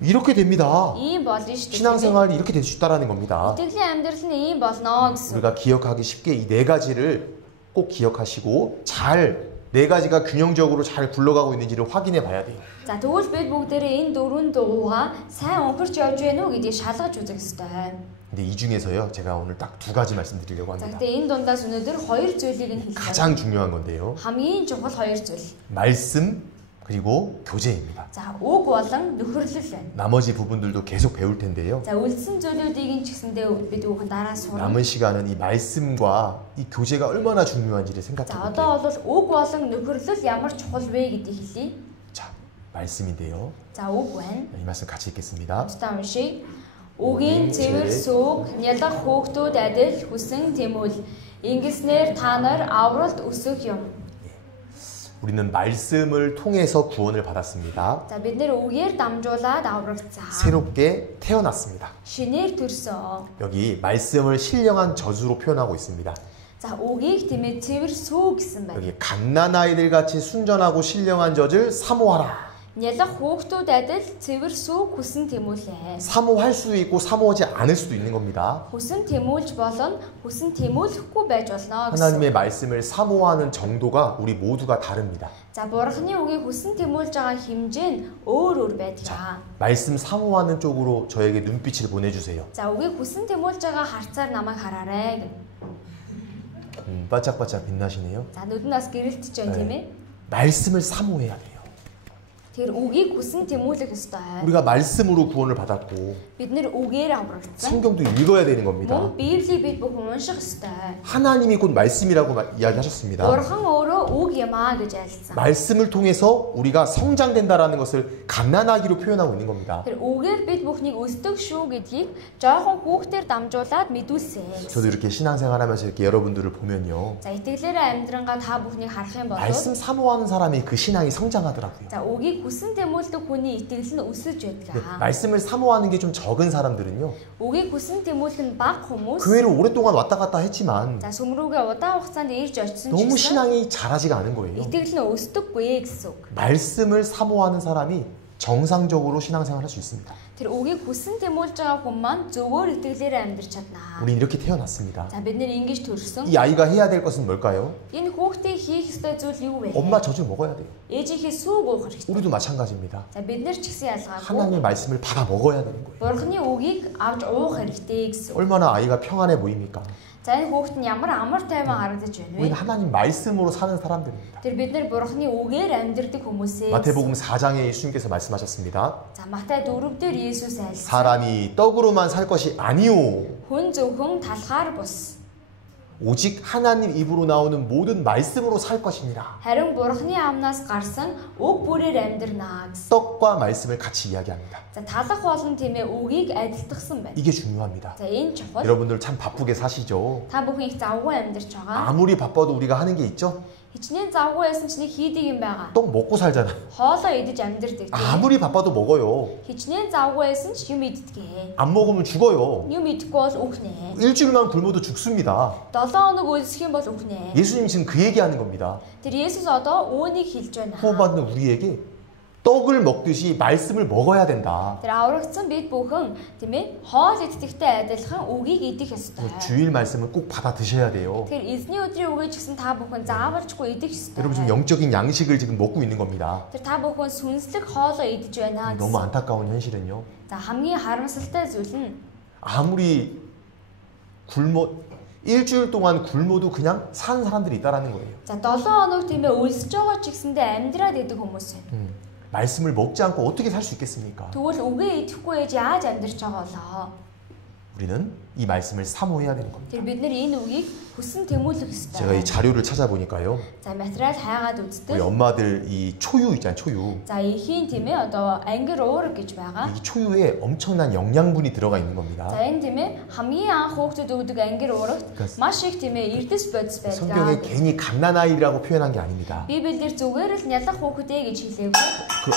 이렇게 됩니다. Ийм болно шүү дээ. 신앙생활이 이렇게 될 수 있다는 겁니다. Итгэлийн амьдрал нь ийм болно гэсэн. 우리가 기억하기 쉽게 이 네 가지를 꼭 기억하시고 잘 네 가지가 균형적으로 잘 굴러가고 있는지를 확인해 봐야 돼요. За тэгвэл бид бүгдээрээ энэ дөрвөн дугуйгаа сайн өнхөрч явж байна уу гэдгийг шалгаж үзэх ёстой. 근데 이 중에서요, 제가 오늘 딱 두 가지 말씀드리려고 За 합니다. гэхдээ энэ дундаас өнөөдөр хоёр зүйлийг нь хэлэх. 가장 중요한 건데요. хамгийн чухал хоёр зүйл. 말씀 그리고 교제입니다. За үг болон нөхөрлөл байна. 나머지 부분들도 계속 배울 텐데요. За үлдсэн зүйлүүдийг нь ч гэсэндээ бид бүхэн дараа сурна. 남은 시간은 이 말씀과 이 교제가 얼마나 중요한지를 생각해 За 볼게요. одоо бол үг болон нөхөрлөл ямар чухал вэ гэдгийг хэлье. 자, 말씀인데요. За үг байна. 이 말씀 같이 읽겠습니다. Хамтдаа уншийе. Үгийн цэвэр сүг нялх хөөгтүүд адил хүсэн тэмүүл. Ингэснээр та нар авралт өсөх юм. 우리는 말씀을 통해서 구원을 받았습니다. За бид нэр үгээр дамжуулаад аврагцаа. 새롭게 태어났습니다. Шинээр төрсөн. 여기 말씀을 신령한 저주로 표현하고 있습니다. За үгийг тиймээ цэвэр сүг гэсэн байна. 여기 갓난 아이들 같이 순전하고 신령한 젖을 사모하라. Нялх хөөгтүүд адил цэвэр сүг хүсэн тэмүүлээ. 사모할 수도 있고 사모하지 않을 수도 있는 겁니다. Хүсэн тэмүүлж болон хүсэн тэмүүлэхгүй байж болно гэсэн. 하나님의 말씀을 사모하는 정도가 우리 모두가 다릅니다. За бурхны үгийг хүсэн тэмүүлж байгаа хэмжээ нь өөр өөр байдаг. 말씀 사모하는 쪽으로 저에게 눈빛을 보내주세요. За үгийг хүсэн тэмүүлж байгаа харцаар намайг хараарай. 반짝반짝 빛나시네요. За нүд нь бас гэрэлтэж байна тийм ээ. 말씀을 사모해야 돼요. Тэр үгийг хүсэн тэмүүлэх ёстой. 우리가 말씀으로 구원을 받았고 Бид нэр үгээр аврагдсан. 성경도 읽어야 되는 겁니다. Мөн Библийг бид бүхэн унших ёстой. 하나님이 곧 말씀이라고 이야기하셨습니다. Бурхан өөрөө үг юмаа гэж айлцсан. 말씀을 통해서 우리가 성장된다라는 것을 갓난아기로 표현하고 있는 겁니다. Тэр үгээр бид бүхнийг өсдөг шүү гэдгийг жоохон хүүхдээр дамжуулаад мэдүүлсэн. 저도 이렇게 신앙생활하면서 이렇게 여러분들을 보면요. За итгэлээрээ амьдрангаа та бүхнийг харах юм бол 말씀 사모하는 사람이 그 신앙이 성장하더라고요. за үгийг хүсэн тэмүүлдэг хүний итгэл нь өсөж байдаг. 말씀을 사모하는 게 좀 적은 사람들은요. Үгийг хүсэн тэмүүлэх нь бага хүмүүс 교회를 오랫동안 왔다 갔다 했지만 за сүмрүүгээ удаан хугацаанд ирж очсон ч 너무 гэсэн 신앙이 자라지가 않은 거예요. итгэл нь өсдөггүй гэсэн үг. 말씀을 사모하는 사람이 정상적으로 신앙생활할 수 있습니다. Тэр үгийг хүсэн тэмүүлж байгаа хүн маань зөвөр итгэлээрээ амьдрч чаднаа. 우린 이렇게 태어났습니다. За бид нэр ингэж төрсөн. 이 아이가 해야 될 것은 뭘까요? Энэ хүүхдээ хийх ёстой зүйл юу вэ? 엄마 젖을 먹어야 돼요. Ээжийнхээ сүүг уух хэрэгтэй. 우리도 마찬가지입니다. За бид нар ч гэсэн ялгаагүй. 하나님의 말씀을 받아 먹어야 되는 거예요. Бурхны үгийг авч уух хэрэгтэй гэсэн. 얼마나 아이가 평안해 보입니까? За энэ хүүхэд нь ямар амар тайван харагдаж байна 우리는 вэ? 하나님 말씀으로 사는 사람들입니다. Тэр бид нар Бурхны үгээр амьдрдаг хүмүүсээ. 마태복음 4장에 예수님께서 말씀하셨습니다. За Матай 4-дөр Есүс айлсан. 사람이 떡으로만 살 것이 아니오. Хүн зөвхөн талхаар бус. 오직 하나님 입으로 나오는 모든 말씀으로 살 것이니라. Харин Бурхны амнаас гарсан үг бүрээр амьдрнаа гэсэн. 떡과 말씀을 같이 이야기합니다. За талах болон тиймээ үгийг адилтгсан байна. 이게 중요합니다. За энэ чухал. 여러분들 참 바쁘게 사시죠. Та бүхэн их завгүй амьдарч байгаа. 아무리 바빠도 우리가 하는 게 있죠. Хичнээн завгүй байсан ч нэг хийдэг юм байгаа. 떡 먹고 살잖아. Хоолоо идэж амьдардаг. тийм. 아무리 바빠도 먹어요. Хичнээн завгүй байсан ч юм иддэг. 안 먹으면 죽어요. Юм идэхгүй бол үхнэ. 일주일만 굶어도 죽습니다. 7 хоног үлсэх юм бол үхнэ. 예수님 지금 그 얘기하는 겁니다. Тэр Есүс одоо үүнийг хэлж байна. 구원받는 우리에게 떡을 먹듯이 말씀을 먹어야 된다. Тэр аврагдсан бид бүхэн тийм ээ хоол иддэгтэй адилхан үгийг идэх ёстой. 주일 말씀을 꼭 받아 드셔야 돼요. Тэр эзний өдрийн үгийг ч гэсэн та бүхэн заавалжгүй идэх ёстой. 여러분 지금 영적인 양식을 지금 먹고 있는 겁니다. Тэр та бүхэн сүнслэг хоолоо идэж байна 너무 гэсэн. 안타까운 현실은요. За хамгийн харамсалтай зүйл нь 아무리 일주일 동안 굶어도 그냥 사는 사람들이 있다라는 거예요. за 7 хоног тийм ээ үлсэж байгаа ч гэсэндээ амьдраад идэг хүмүүс байна. 말씀을 먹지 않고 어떻게 살 수 있겠습니까? Тэгвэл үгээ идэхгүй ээж яаж амьдрч байгаа болоо? 우리는 이 말씀을 사모해야 되는 겁니다. Тэр бид нар энэ үгийг хүсэн тэмүүлэх 제가 이 ёстой. 자료를 찾아보니까요. За материал хайгаад 우리 үзтэл 엄마들 이 초유 있잖아요. 초유. за эхийн тийм ээ одоо ангир уурга гэж байгаа. 이 초유에 엄청난 영양분이 들어가 있는 За 겁니다. энэ тийм ээ хамгийн анх хүүхдэд өгдөг ангир уурагт 그러니까 маш их тийм ээ эрдэс бодис 성경에 байдаг. 괜히 갓난아이라고 표현한 게 아닙니다. Библиэлд зүгээр л нялх хүүхэдээ гэж хэлээгүй. 그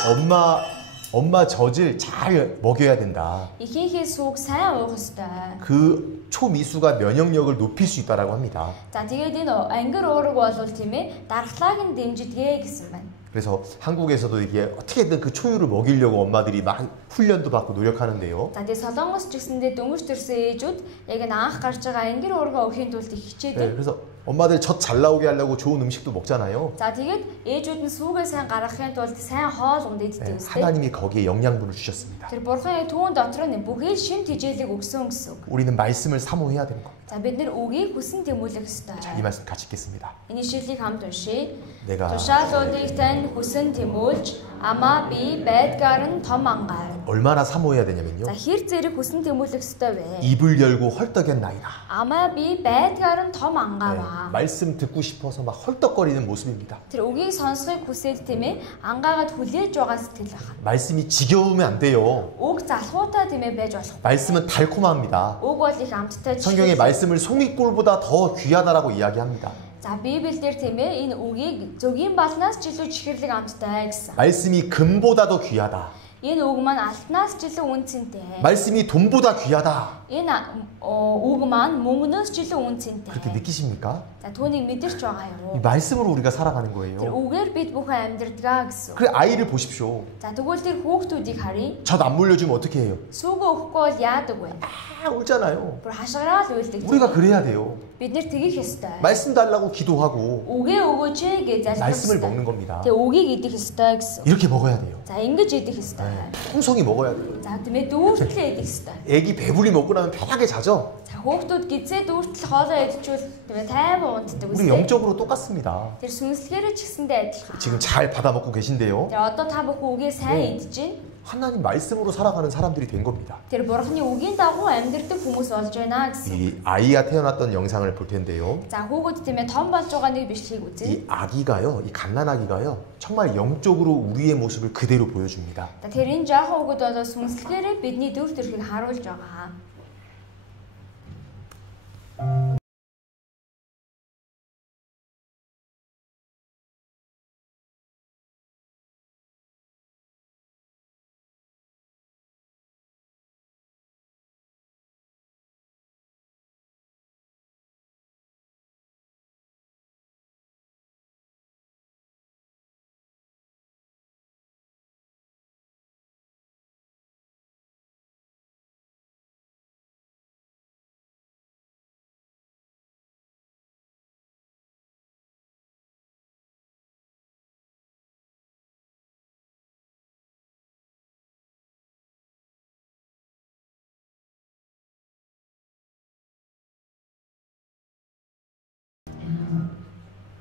엄마 젖을 잘 먹여야 된다. Эхийнхээ сүүг сайн уух ёстой. 그 초미수가 면역력을 높일 수 있다라고 합니다. За тэгээд энэ ангир уурга бол тийм ээ дархлааг нь дэмждэг гэсэн байна. 그래서 한국에서도 이게 어떻게든 그 초유를 먹이려고 엄마들이 막 훈련도 받고 노력하는데요. За тэгээд Солонгос ч гэсэндээ дөнгөж төрсэн ээжүүд яг энэ анх гарч байгаа ангир уурга өхийн тулд их 네, хичээдэг. 그래서 엄마들 젖 잘 나오게 하려고 좋은 음식도 먹잖아요. За тэгээд ээжүүд нь сүүгээ сайн гаргахын тулд сайн хоол унд иддэг 네, үстэй. 하나님이 거기에 영양분을 주셨습니다. Тэр бурхан яг түүн дотор нь бүхэл шимт хичээлийг өгсөн гэсэн үг. 우리는 말씀을 사모해야 되는 겁니다. За бид нэр үгийг хүсэн тэмүүлэх ёстой. 자, 이 말씀 같이 읽겠습니다. Энэ ширлийг хамт уншия. 내가 Тушаалуудыг тань хүсэн тэмүүлж амаа би байдгаар нь том ангаар. 얼마나 사모해야 되냐면요. За хэр зэрэг хүсэн тэмүүлэх ёстой вэ? 입을 열고 헐떡였나이다. Амаа би байдгаар нь том 네, ангааваа. 말씀 듣고 싶어서 막 헐떡거리는 모습입니다. Тэр үгийг сонсохыг хүсэл тийм ээ ангаагаад хүлээж байгаа сэтгэл байна. 말씀이 지겨우면 안 돼요. Үг залхуутай тийм ээ байж болох. 말씀은 달콤합니다. Үг бол их амттай. 성경의 말씀을 송이꿀보다 더 귀하다라고 이야기합니다. За Библиэлд тийм ээ энэ үгийг зөвгийн балнаас ч илүү чихэрлэг амттай гэсэн. 말씀이 금보다도 귀하다. Энэ үг маань алтнаас ч илүү үнцэнтэй. 말씀이 돈보다 귀하다. Энэ үг маань мөнгнөөс ч илүү үнцэнтэй. 그렇게 느끼십니까? За түүнийг мэдэрч байгаа 이 юу? 말씀으로 우리가 살아가는 Тэр 거예요. үгээр бид бүхэн амьдрдгаа гэсэн. 그래 아이를 보십시오. За тэгвэл тэр хүүхдүүдийг харъя. 젖 안 물려주면 어떻게 해요? Сүүгөө өгөхгүй бол яадаг вэ? 울잖아요. Бүр хашгираад үйлдэг. 우리가 그래야 돼요. Бид нэр тэгэх ёстой. 말씀 달라고 기도하고 Үгээ өгөөч гэж залбирх 말씀을 ёстой. 먹는 겁니다. Тэгээ үгийг идэх ёстой гэсэн. 이렇게 먹어야 돼요. За ингэж идэх ёстой. 풍성히 먹어야 돼요. За тиймээ дүүртлээ идэх ёстой. 애기 배불리 먹고 나면 편하게 자죠? За хүүхдүүд гизээ дүүртэл хоолоо идчихвэл тэгээ тайван унтдаг 우리 үстэй. 영적으로 똑같습니다. Тэр сүнслэгээрээ ч гэсэндээ адилхан. 지금 잘 받아 먹고 계신데요. Тэгээ одоо та бүхэн үгээ сайн идэж байна. 하나님 말씀으로 살아가는 사람들이 된 겁니다. Тэр бурхны үгийн дагуу амьдрдаг хүмүүс болж байна гэсэн. 이 아이가 태어났던 영상을 볼 텐데요. За хүүхэд тийм ээ том болж байгаа нэг бичлэгийг үзье. 이 아기가요, 이 갓난아기가요, 정말 영적으로 우리의 모습을 그대로 보여줍니다. Тэр энэ жоохон хүүхэд болоо сүнслэгээрээ бидний дүр төрхийг харуулж байгаа.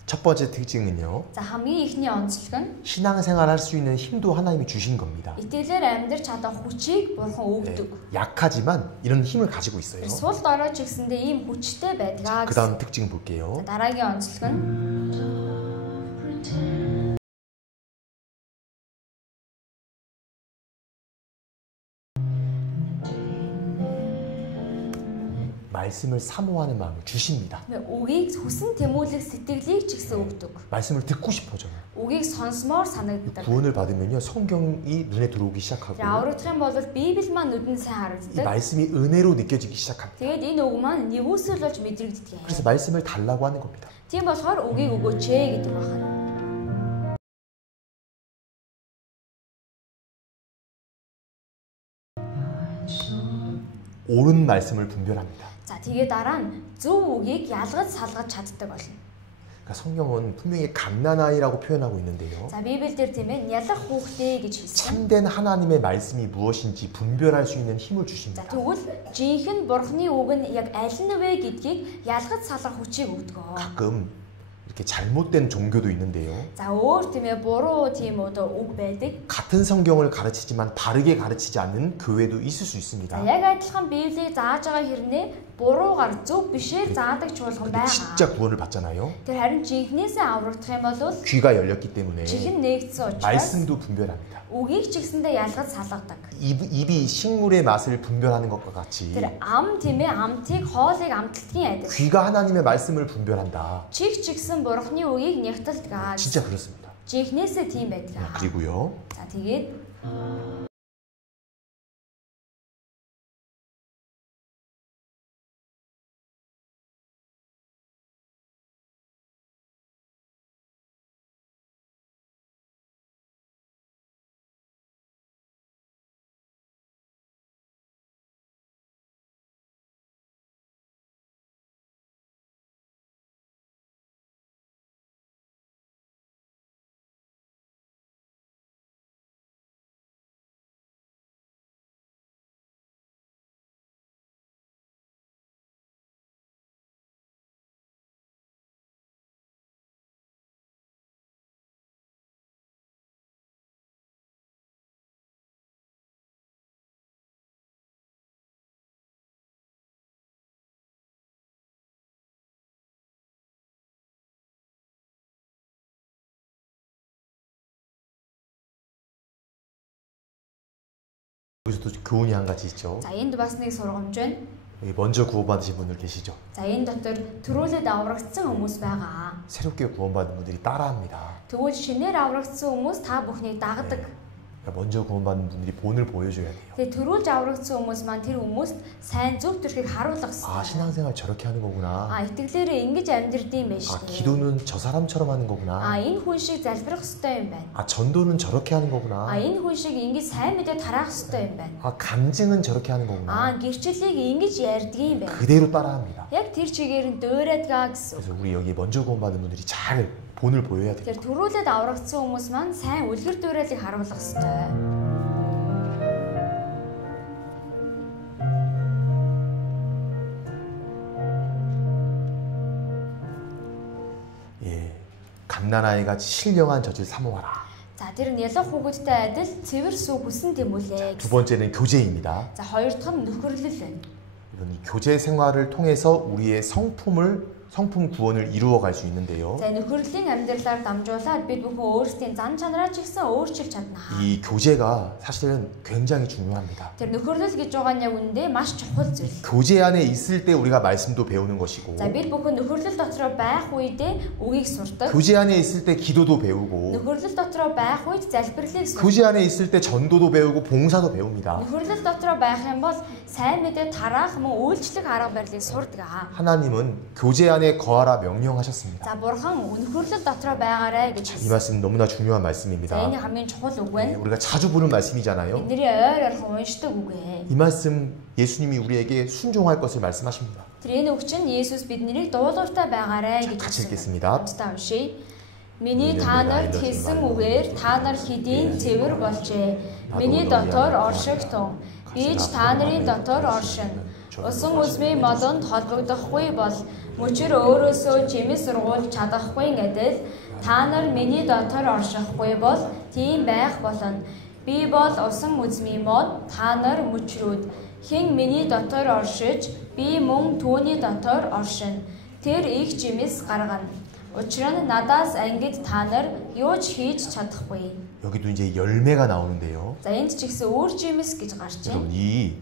첫 번째 특징은요. За хамгийн ихний онцлог нь 신앙생활 할 수 있는 힘도 하나님이 주신 겁니다. итгэлээр амьдрч чадах хүчийг бурхан өгдөг. 약하지만 이런 힘을 가지고 있어요. Сул дорой ч гэсэндээ ийм хүчтэй байдаг. 그 다음 특징 볼게요. дараагийн онцлог нь 말씀을 사모하는 마음을 주십니다. үгийг хүсэн тэмүүлэх сэтгэлийг ч гэсэн өгдөг. 말씀을 듣고 싶어져요. үгийг сонсмоор санагддаг. 구원을 받으면요, 성경이 눈에 들어오기 시작하고 аврагдах юм бол Библи маань нүдэнд сайн 이 харагддаг. 말씀이 은혜로 느껴지기 시작합니다. Тэгээд энэ үг маань нэгүсэл болж мэдрэгддэг. 그래서 말씀을 달라고 하는 겁니다. Тийм болохоор үгийг өгөөч гэдэг байна. 옳은 말씀을 분별합니다. За тэгээ дараа нь зөв үгийг ялгаж салгаж чаддаг болно. 그러니까 성경은 분명히 갓난아이라고 표현하고 있는데요. За Библиэлд тийм ээ ялах хүүхдээ гэж хэлсэн. 참된 하나님의 말씀이 무엇인지 분별할 수 있는 힘을 За 주십니다. тэгвэл жинхэнэ бурхны үг нь яг аль нь вэ гэдгийг ялгаж салгах хүчийг өгдөг. 가끔 이렇게 잘못된 종교도 있는데요. За өөр тийм ээ буруу тийм одоо үг байдаг. 같은 성경을 가르치지만 다르게 가르치지 않는 교회도 있을 수 За 있습니다. яг адилхан Библийг зааж байгаа хэрнээ буруугаар зөв бишээр заадаг чуулган 근데 байгаа. 진짜 구원을 받잖아요. Тэр харин жинхнээсээ аврагдах юм бол 귀가 열렸기 때문에 чихэн нэгдсэн учраас 말씀도 분별합니다. үгийг ч гэсэндээ ялгаж салгадаг. 입이 식물의 맛을 분별하는 것과 같이 Тэр ам тийм ээ амтыг хоолыг амталтгийн адил. 귀가 하나님의 말씀을 분별한다. Чих ч гэсэн бурхны үгийг нягталдаг. 진짜 그렇습니다. Жинхнээсээ тийм байдаг. 그리고요. За тэгээд 여기서도 교훈이 한 가지 있죠. за энд бас нэг сургамж байна. 여기 먼저 구원받으신 분들 계시죠. За энэ дотор төрүүлээд аврагдсан хүмүүс байгаа. 새롭게 구원받은 분들이 따라합니다. Тэгвэл шинээр аврагдсан хүмүүс та бүхнийг дагдаг. 그러니까 먼저 구원받은 분들이 본을 보여줘야 돼요. Тэгээ төрүүлж аврагдсан хүмүүс маань тэр хүмүүст сайн зөв төрхийг 하руулах 아, хэрэгтэй. 신앙생활 저렇게 하는 거구나. итгэлээрээ ингэж амьдрдığım байж 아, тээ. 기도는 저 사람처럼 하는 거구나. Энэ хүн шиг залбирах хэрэгтэй юм байна. 아, 전도는 저렇게 하는 거구나. Энэ хүн шиг ингэж сайн мэдээ тараах хэрэгтэй юм байна. 아, 감증은 저렇게 하는 거구나. Гэрчлэлийг ингэж ярьдаг юм байна. 그대로 따라합니다. Яг тэр чигээр нь дөөрөөдгаа гэсэн. 그래서 우리 여기 먼저 구원받은 분들이 잘 본을 보여야 돼요. Тэр төрүүлээд аврагдсан хүмүүс маань сайн үлгэр дуураилыг харуулах хэрэгтэй. 갓난아이 같이 신령한 젖을 사모하라. За тэр нь ялах хүүхэдтэй адил цэвэр сүү хүсэн дэмүүлээ. 두 번째는 교제입니다. За хоёр дахь нь нөхөрлөл байна. 이 교제 생활을 통해서 우리의 성품 구원을 이루어갈 수 있는데요. За нөхөрлөлийн амьдралаар дамжуулаад бид бүхэн өөрсдийн зан чанараа ч ихсэн өөрчилж чадна. 이 교제가 사실은 굉장히 중요합니다. Тэр нөхөрлөл гэж байгаа нь яг үндэ маш чухал зүйл. 교제 안에 있을 때 우리가 말씀도 배우는 것이고, За бид бүхэн нөхөрлөл дотроо байх үедээ үгийг сурдаг. 교제 안에 있을 때 기도도 배우고, Нөхөрлөл дотроо байх үед залбирлыг сурдаг. 교제 안에 있을 때 전도도 배우고 봉사도 배웁니다. Нөхөрлөл дотроо байх юм бол сайн мэдээ тараах мөн үйлчлэх арга барилыг сурдаг. 하나님은 교제 안에 거하라 명령하셨습니다. За бурхан нөхөрлөл дотроо байгаарай гэж 이 хэлсэн. 말씀 너무나 중요한 За 말씀입니다. энэ хамгийн чухал үг байна. 우리가 자주 보는 말씀이잖아요. Бидний ойр орхон уншдаг үг ээ. 이 말씀 예수님이 우리에게 순종할 것을 말씀하십니다. Тэр энэ үг чинь Есүс биднийг дуулууртай байгаарай гэж 같이 хэлсэн. 읽겠습니다. Хамтдаа уншийе. Миний та нарт хэлсэн үгээр та нар хэдийн цэвэр болжээ. Миний дотор орших тун. Би ч та нарын дотор оршино. Усан үзмийн модонд холбогдохгүй бол мөчөр өөрөөсөө жимс сургуулж чадахгүй гэдэл та нар миний дотор оршихгүй бол тийм байх болно. Би бол усан үзмийн мод, та нар мөчрүүд. Хэн миний дотор оршиж, би мөн түүний дотор оршино. Тэр их жимс гаргана. Учир нь надаас ангид та нар юу ч хийж чадахгүй. 여기도 이제 열매가 나오는데요. За энд ч ихсэн өөр жимс гэж гарч байна. 여러분 이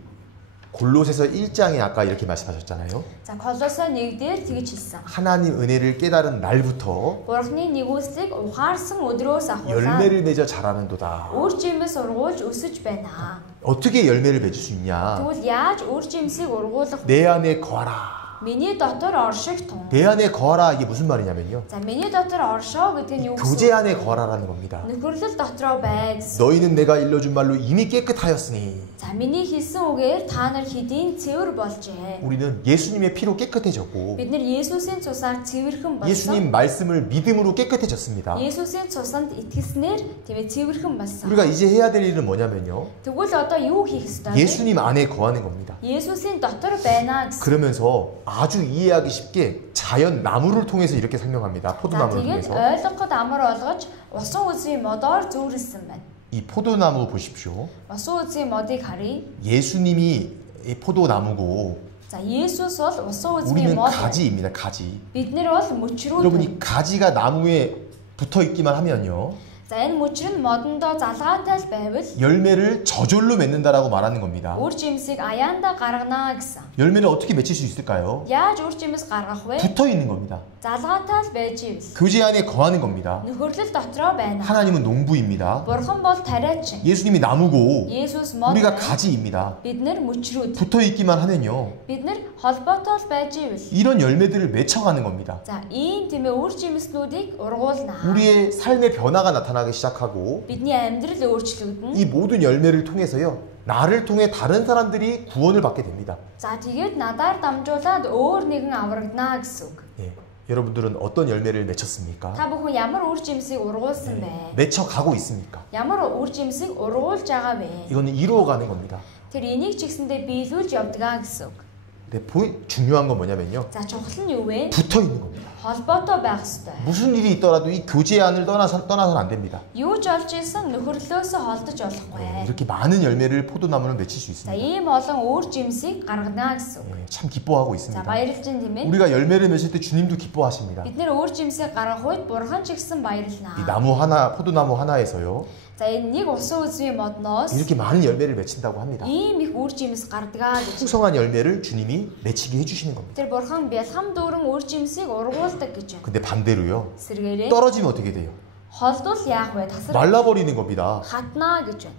골로새서 1장에 아까 이렇게 말씀하셨잖아요. За Колосо 1-дээр тэгж хэлсэн. 하나님 은혜를 깨달은 날부터 Бурхны нэгүслийг ухаарсан өдрөөс ахуулаад 열매를 맺어 자라는도다. өөр жимс ургуулж өсөж байна. 어떻게 열매를 맺을 수 있냐? Тэгвэл яаж өөр жимсийг ургуулах вэ? 내 안에 거하라. Миний дотор орших тун. 내 안에 거하라 이게 무슨 말이냐면요. За миний дотор оршоо гэдэг нь юу 교제 гэсэн? 안에 거하라는 겁니다. Нөхөрлөл дотроо бай гэсэн. 너희는 내가 일러준 말로 이미 깨끗하였으니 За миний хэлсэн үгээр та нар хэдийн цэвэр болжээ. 우리는 예수님의 피로 깨끗해졌고 Бид нар Есүсийн цусаар цэвэрхэн болсон. 예수님 말씀을 믿음으로 깨끗해졌습니다. Есүсийн цусанд итгэснээр тийм цэвэрхэн болсон. 우리가 이제 해야 될 일은 뭐냐면요. Тэгвэл одоо юу хийх ёстой вэ? 예수님 안에 거하는 겁니다. Есүсийн дотор байна гэсэн. 그러면서 아주 이해하기 쉽게 자연 나무를 통해서 이렇게 설명합니다. За 포도나무를 тэгээд 통해서. ойлгоход амар болгож усан үзмийн модоор зүүрлсэн байна. 이 포도나무 보십시오. Усан үзмийн модыг харъя. 예수님이 이 포도나무고 За Есүс бол усан үзмийн 우리는 мод. 가지입니다. 가지. Бид нар бол мөчрүүд. 여러분 이 가지가 나무에 붙어 있기만 하면요. За энэ мөчр нь модондоо залгаатай л байвал 열매를 저절로 맺는다라고 말하는 겁니다. үр жимсийг аяанда гаргана гэсэн. 열매를 어떻게 맺힐 수 있을까요? Яаж үр жимс гаргах вэ? 붙어 있는 겁니다. Залгаатай л байж ивэл. 교제 안에 거하는 겁니다. Нөхөрлөл дотроо байна. 하나님은 농부입니다. Бурхан бол тариач. 예수님이 나무고 Есүс мод. 우리가 가지입니다. Бид нар мөчрүүд. 붙어 있기만 하면요. Бид нар холбоотой л байж ивэл. 이런 열매들을 맺혀가는 겁니다. За ийм тийм ээ үр жимснүүдийг ургуулна. 우리의 삶의 변화가 나타나기 시작하고 Бидний амьдрал өөрчлөгдөн. 이 모든 열매를 통해서요. 나를 통해 다른 사람들이 구원을 받게 됩니다. За тэгээд надаар дамжуулаад өөр нэгэн аврагдана гэсэн үг. 예. 여러분들은 어떤 열매를 맺혔습니까? Та бүхэн ямар үр жимсийг ургуулсан бэ? 맺혀가고 있습니까? Ямар үр жимсийг ургуулж байгаа вэ? 이거는 이루어가는 겁니다. Тэр энийг ч гэсэндээ биелүүлж явдгаа гэсэн үг. 근데 중요한 건 뭐냐면요. За чухал нь юу вэ? 붙어 있는 겁니다. холбоотой байх ёстой. 무슨 일이 있더라도 이 교제 안을 떠나서는 안 됩니다. Юу ч олж исэн нөхөрлөөсөө холдож болохгүй. 이렇게 많은 열매를 포도나무는 맺힐 수 За 있습니다. ийм олон өөр жимсийг гаргана гэсэн үг. 예, 참 기뻐하고 За 있습니다. баярлж байна тийм ээ. 우리가 열매를 맺을 때 주님도 기뻐하십니다. Бид нэр өөр жимсийг гаргах үед бурхан ч гэсэн 이 баярлнаа. 나무 하나, 포도나무 하나에서요. За энэ нэг усан үзмийн модноос 이렇게 많은 열매를 맺힌다고 합니다. ийм их үр жимс гардгаа гэж. 풍성한 열매를 주님이 맺히게 해주시는 겁니다. Тэр бурхан бэлхам дүүрэн үр жимсийг ургуулдаг гэж байна. 근데 반대로요. Сэргээрээ 떨어지면 어떻게 돼요? холдвол яах вэ? Тасар 말라버리는 겁니다. хатнаа гэж байна.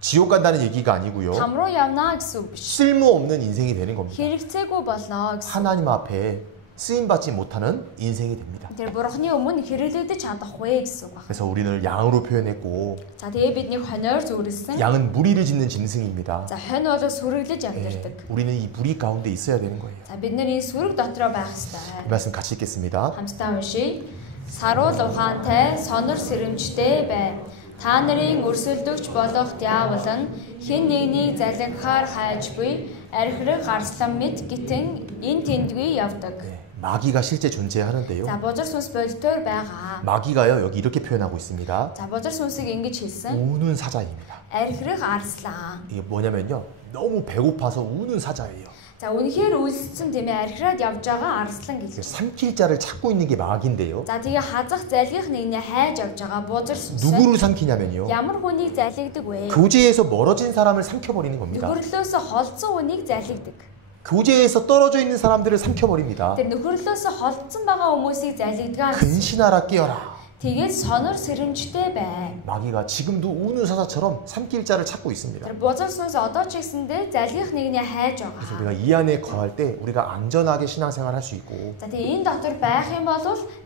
지옥 간다는 얘기가 아니고요. Там руу явнаа гэсэн үг биш. 쓸모없는 인생이 되는 겁니다. Хэрэгцээгүй болно гэсэн. 하나님 앞에 쓰임받지 못하는 인생이 됩니다. Тэр бурханы өмнө хэрэглэгдэж чадахгүй гэсэн үг байна. 그래서 우리를 양으로 표현했고 За тэгээ бидний хоноор зүрэлсэн. 양은 무리를 짓는 짐승입니다. За хонь бол сүрэглэж амьдардаг. 우리는 이 무리 가운데 있어야 되는 거예요. За бид нар энэ сүрэг дотроо байх 이 ёстой. 말씀 같이 읽겠습니다. Хамтдаа уншийе. Саруул ухаантай, сонор сэрэмжтэй бай. Та нарын өрсөлдөгч болох диавол нь хэн нэгнийг залгихаар хайж буй архирэг гарслан мэд гитэн энэ тэндгүй явдаг. 마귀가 실제 존재하는데요. За бузар сүнс бодитоор байгаа. 마귀가요 여기 이렇게 표현하고 있습니다. За bузар сүнсийг ингэж хэлсэн. 우는 사자입니다. Архирах арслан. 이게 뭐냐면요 너무 배고파서 우는 사자예요. За үнэхээр үйлссэн тийм ээ архираад явж байгаа арслан гэж. 삼킬 자를 찾고 있는 게 마귀인데요. За тэгээ хазах залгих нэгний хайж явж байгаа бузар сүнс. 누구를 삼키냐면요. Ямар хүнийг залгидаг вэ? 교제에서 멀어진 사람을 삼켜버리는 겁니다. Нөхөрлөөс холдсон хүнийг залгидаг. 교제에서 떨어져 있는 사람들을 삼켜버립니다. Тэр нөхөрлөөс холдсон байгаа хүмүүсийг залгидгаа. 근신하라 깨어라. Тэгээд сонор сэрэмжтэй бай. 마귀가 지금도 우는 사자처럼 삼킬 자를 찾고 있습니다. Тэр бузар сүнс одоо ч гэсэндээ залгих нэгний хайж 그래서 байгаа. 우리가 이 안에 거할 때 우리가 안전하게 신앙생활 할 수 있고 За тэгээ энэ дотор байх юм бол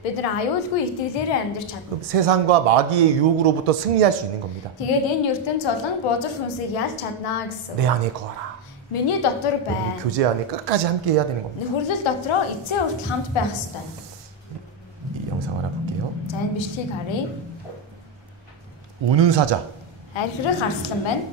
бид нар аюулгүй итгэлээрээ амьдрч чадна. 세상과 마귀의 유혹으로부터 승리할 수 있는 겁니다. Тэгээд энэ ертөнц болон бузар сүнсийг ялж чаднаа гэсэн. 내 안에 거하라. Миний дотор бай. 교제 안에 끝까지 함께 해야 되는 겁니다. Нөхөрлөл дотроо эцээ хүртэл хамт байх ёстой. 이 영상 하나 볼게요. За энэ бичлэгийг харъя. 우는 사자. Архирах арслан байна.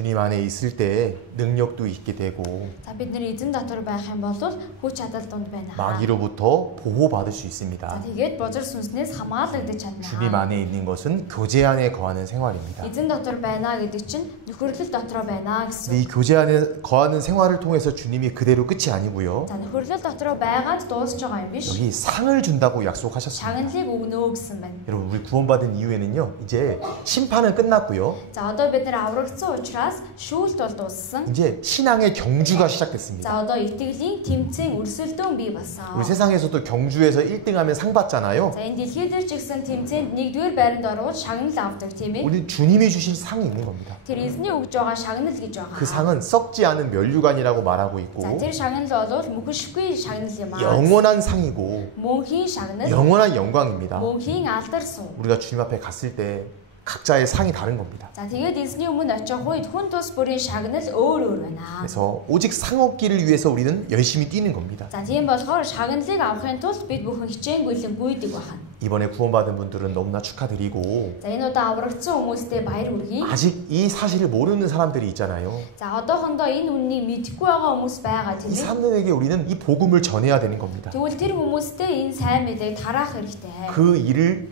주님 안에 있을 때 능력도 있게 되고 За бид нар эзэн дотор байх юм бол хүч чадал дунд байна. 마귀로부터 보호받을 수 За 있습니다. тэгээд бузар сүнснээс хамгаалагдаж 주님 чадна. 안에 있는 것은 교제 안에 거하는 생활입니다. Эзэн дотор байна гэдэг чинь нөхөрлөл дотор байна гэсэн. 이 교제 안에 거하는 생활을 통해서 주님이 그대로 끝이 아니고요. За нөхөрлөл дотор байгаад дуусч байгаа юм биш. 여기 상을 준다고 약속하셨습니다. Шагналыг өгнө гэсэн байна. 여러분 우리 구원받은 이후에는요. 이제 심판은 끝났고요. За одоо бид нар аврагдсан учраас шүүлт бол дууссан. 이제 신앙의 경주가 За 시작됐습니다. одоо итгэлийн тэмцээн өрсөлдөөн бий болсон. 우리 세상에서도 경주에서 1등하면 상 받잖아요. За энэ дэлхий дээр ч гэсэн тэмцээнд 1-р байранд ороод шагнал авдаг тийм ээ. 우리 주님이 주신 상이 있는 겁니다. Тэр эзний өгж байгаа шагнал гэж байгаа. 그 상은 썩지 않은 면류관이라고 말하고 있고 За тэр шагнал бол мөхөшгүй шагнал юм аа. 영원한 상이고 Мөнхийн шагнал, 영원한 영광입니다. мөнхийн алдар сум. 우리가 주님 앞에 갔을 때 각자의 상이 다른 겁니다. За тэгээд эзний өмнө очих үед хүн тус бүрийн шагнал өөр байна. 그래서 오직 상 얻기를 위해서 우리는 열심히 뛰는 겁니다. За тийм болохоор шагналыг авахын тулд бид бүхэн хичээнгүйлэн гүйдэг байна. 이번에 구원받은 분들은 너무나 축하드리고 За энэ удаа аврагдсан хүмүүстээ баяр хүргэе. 아직 이 사실을 모르는 사람들이 있잖아요. За одоохондоо энэ үннийг мэдэхгүй байгаа хүмүүс байгаа 이 тийм ээ. 사람들에게 우리는 이 복음을 전해야 되는 겁니다. Тэгвэл тэр хүмүүстээ энэ сайн мэдээг тараах хэрэгтэй. 그 일을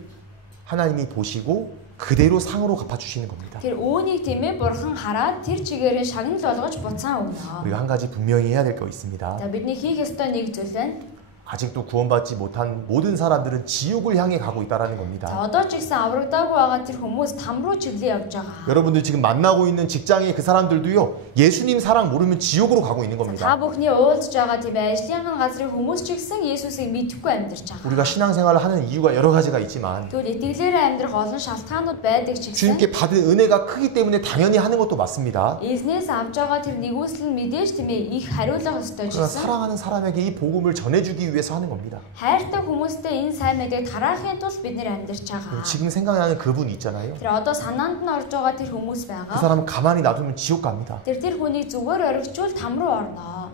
하나님이 보시고 그대로 상으로 갚아주시는 겁니다. Тэр үүнийг тийм ээ бурхан хараад тэр чигээрээ шагнал болгож буцаан өгнө. 우리가 한 가지 분명히 해야 될 거 있습니다. За бидний хийх ёстой нэг зүйл байна. 아직도 구원받지 못한 모든 사람들은 지옥을 향해 가고 있다는 За 겁니다. одоо ч гэсэн аврагдаагүй байгаа тэр хүмүүс там руу чиглээ явж байгаа. 여러분들 지금 만나고 있는 직장의 그 사람들도요. 예수님 사랑 모르면 지옥으로 가고 있는 Та 겁니다. бүхний уулзж байгаа тийм ээ ажлын газрын хүмүүс ч гэсэн Есүсийг мэдхгүй амьдарч байгаа. 우리가 신앙생활을 하는 이유가 여러 가지가 있지만 Тэгвэл итгэлээрээ амьдрах олон шалтгаанууд байдаг ч гэсэн 주님께 받은 은혜가 크기 때문에 당연히 하는 것도 맞습니다. эзнээс авж байгаа тэр нэгүсэл нь мэдээж тийм ээ их хариулах ёстой ч 그러나 гэсэн 사랑하는 사람에게 이 복음을 전해주기 위해서 하는 겁니다. хайртай хүмүүстэй энэ сайн мэдээг тараахын тулд бид нэр амьдарч байгаа. 지금 생각나는 그분 있잖아요. Тэр одоо санаанд нь орж байгаа тэр хүмүүс 그 байгаа. 사람은 가만히 놔두면 지옥 갑니다. Тэр хүнийг зүгээр оргичвол там руу орно.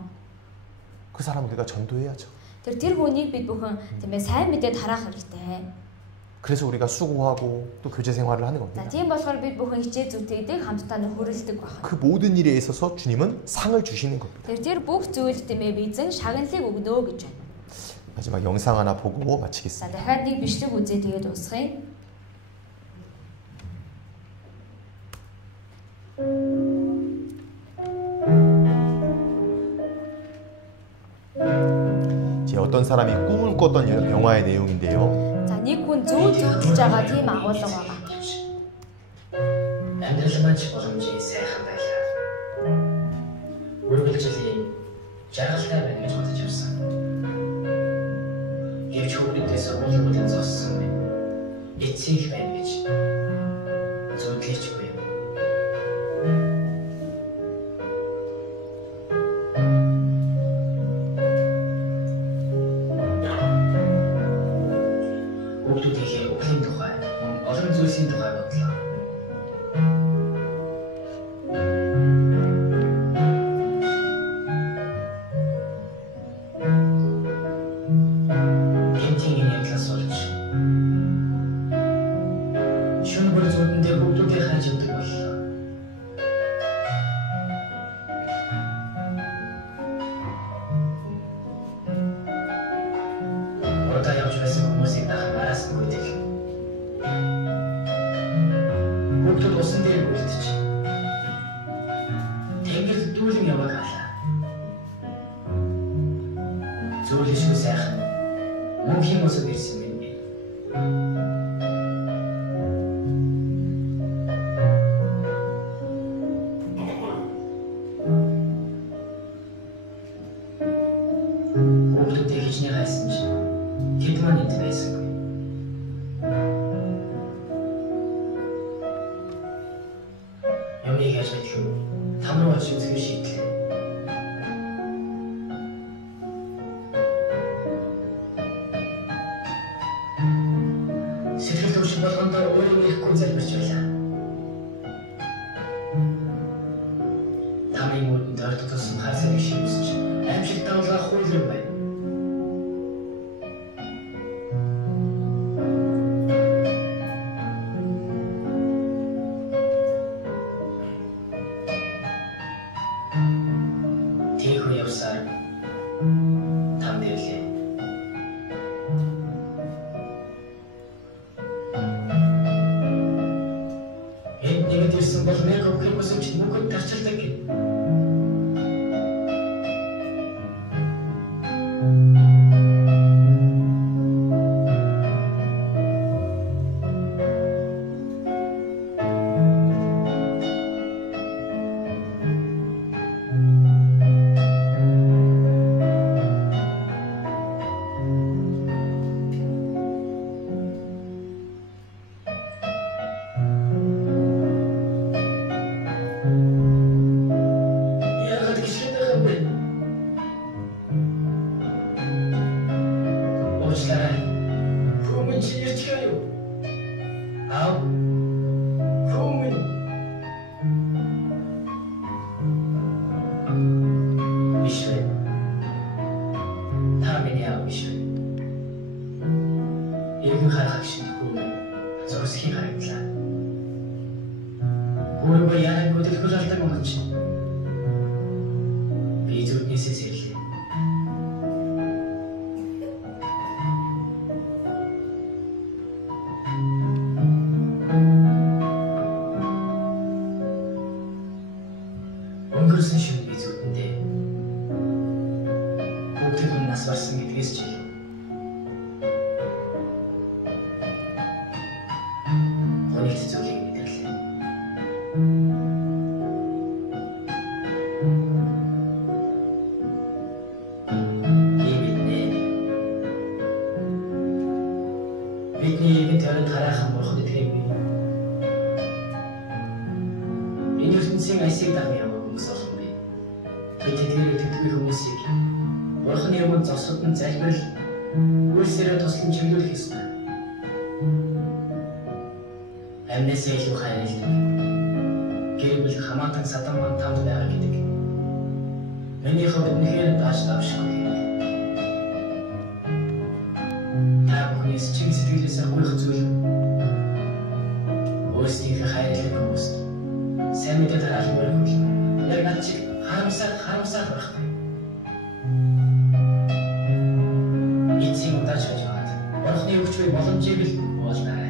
그 사람 우리가 전도해야죠. Тэр хүнийг бид бүхэн тийм ээ сайн мэдээ тараах хэрэгтэй. 그래서 우리가 수고하고 또 교제 생활을 하는 За 겁니다. тийм болохоор бид бүхэн хичээ зүтгэдэг хамтдаа нөхөрлөдөг байна. 그 모든 일에 있어서 주님은 상을 주시는 겁니다. Тэр бүх зүйлд тийм ээ эзэн шагналыг өгнө гэж байна. 마지막 영상 하나 보고 За 마치겠습니다. дахиад нэг бичлэг үзээ тэгээд дуусгая. 이제 어떤 사람이 꿈을 꿨던 영화의 내용인데요. За нэг хүн зөв зөвлөж байгаа тийм агуулга байгаа. амьдрал маань ч боломжийн сайхан байлаа. Үргэлжлэн жаргалтай байна гэж бодож явсан. Гэвч хүүхдүүдээс уулын зогссон байна. Эцэг байна гэж зөвлөж байв. Хүүхдүүдийнхээ өвлийн тухай, олон зүйлсийн тухай бодлоо. Гэмтийн явдлаас болж шөнө бүр зүудэндээ хүүхдүүдээ хайж явдаг боллоо. Урдаа явж байсан хүмүүсийн дахин араас нь гүйдэг. Хүүхдүүд усан дээр үлдчих. Тэнгэр дүүлэн яваг алаа. Зөвлөшгүй сайхан мөнхийн усад ирсэн байна. Хүүхдүүдээ хичнээн хайсан ч тэд маань энд байсангүй. Ямиг яаж мэдэх вэ? Там руу очиж үзэх шийдлээ. Сэтгэл төвшин болгондоо өөрөө нэхгүй залбирч байлаа. Тамийн мөрөнд ортодоксын хасыг шивсэж аимшиг давлгаа хуулир байна. сар танд ирлээ. Энд нэгд ирсэн бол нэг өгөх юмсан чинь бүгд тарчилдаг гэв. Өнгөрсөн шөнө би зүгтэндээ бүгд нь нас барсан гэдгээс чи гонигт зүгийг мэдэрлээ. Бидний мэдэрэн хараахан бурхан гэдгийг би энэ ертөнцийн айсыг дагах юм. Тэдгээр тэтгэх хүмүүсийг Бурханы өмнө зогсоход нь залбирал үйлсээрээ туслан чиглүүлэх ёстой. Амьнасаа илүү хайрлах. Гэр бүл хамаатан садан манд тамд байгаа гэдэг. Миний хувьд үнэхээр дааш давшгүй. Та бүхний чиг сэтгэлээс авах зүйл өөрсдийнхээ хайрлах хүмүүст сайн мэдээ тараалан өргөх. Яг над чиг харамсаад байхгүй. Эцсийн удаа шиж байгаа. Бурхны өгчгүй боломжийг л уулнаа.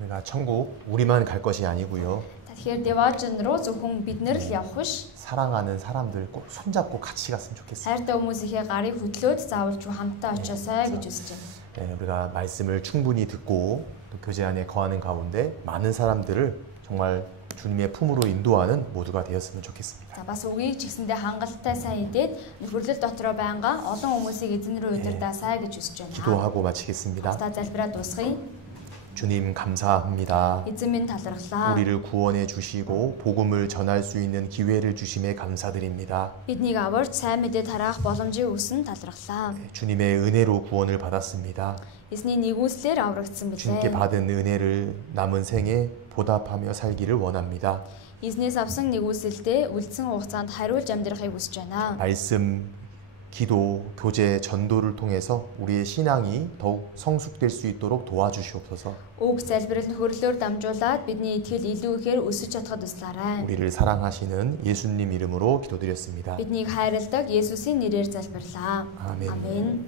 우리가 천국 우리만 갈 것이 아니고요. Тэгэхээр деважн руу зөвхөн бид нар л явах биш. 사랑하는 사람들 꼭 손잡고 같이 갔으면 좋겠어요. хайртай хүмүүсийнхээ гарыг хөдлөөд заавалж хамтдаа очиосай гэж үзэж байна. 우리가 말씀을 충분히 듣고 또 교제 안에 거하는 가운데 많은 사람들을 정말 주님의 품으로 인도하는 모두가 되었으면 좋겠습니다. За бас үгийг ч гэсэндээ хангалттай сайн идээд нөхөрлөл дотроо байнга олон хүмүүсийг эзэн рүү удирдаасай гэж үзэж байна. 기도하고 마치겠습니다. та залбираа дуусгая. 주님 감사합니다. эзэн минь талархлаа. 우리를 구원해 주시고 복음을 전할 수 있는 기회를 주심에 감사드립니다. биднийг аварч сайн мэдээ тараах боломжийг өгсөн талархлаа. 주님의 은혜로 구원을 받았습니다. эзний нэгүслэр аврагдсан 주님께 билээ. 받은 은혜를 남은 생에 보답하며 살기를 원합니다. эзнээс авсан нэгүсэлдээ үлдсэн хугацаанд хариулж амьдрахыг хүсэж байна. 말씀, 기도, 교제, 전도를 통해서 우리의 신앙이 더욱 성숙될 수 있도록 도와주시옵소서. үг залбирал нөхөрлөөр дамжуулаад бидний итгэл илүү ихээр өсөж чадхад туслаарай. 우리를 사랑하시는 예수님 이름으로 기도드렸습니다. биднийг хайрладаг Есүсийн нэрээр залбирлаа. 아멘. 아멘.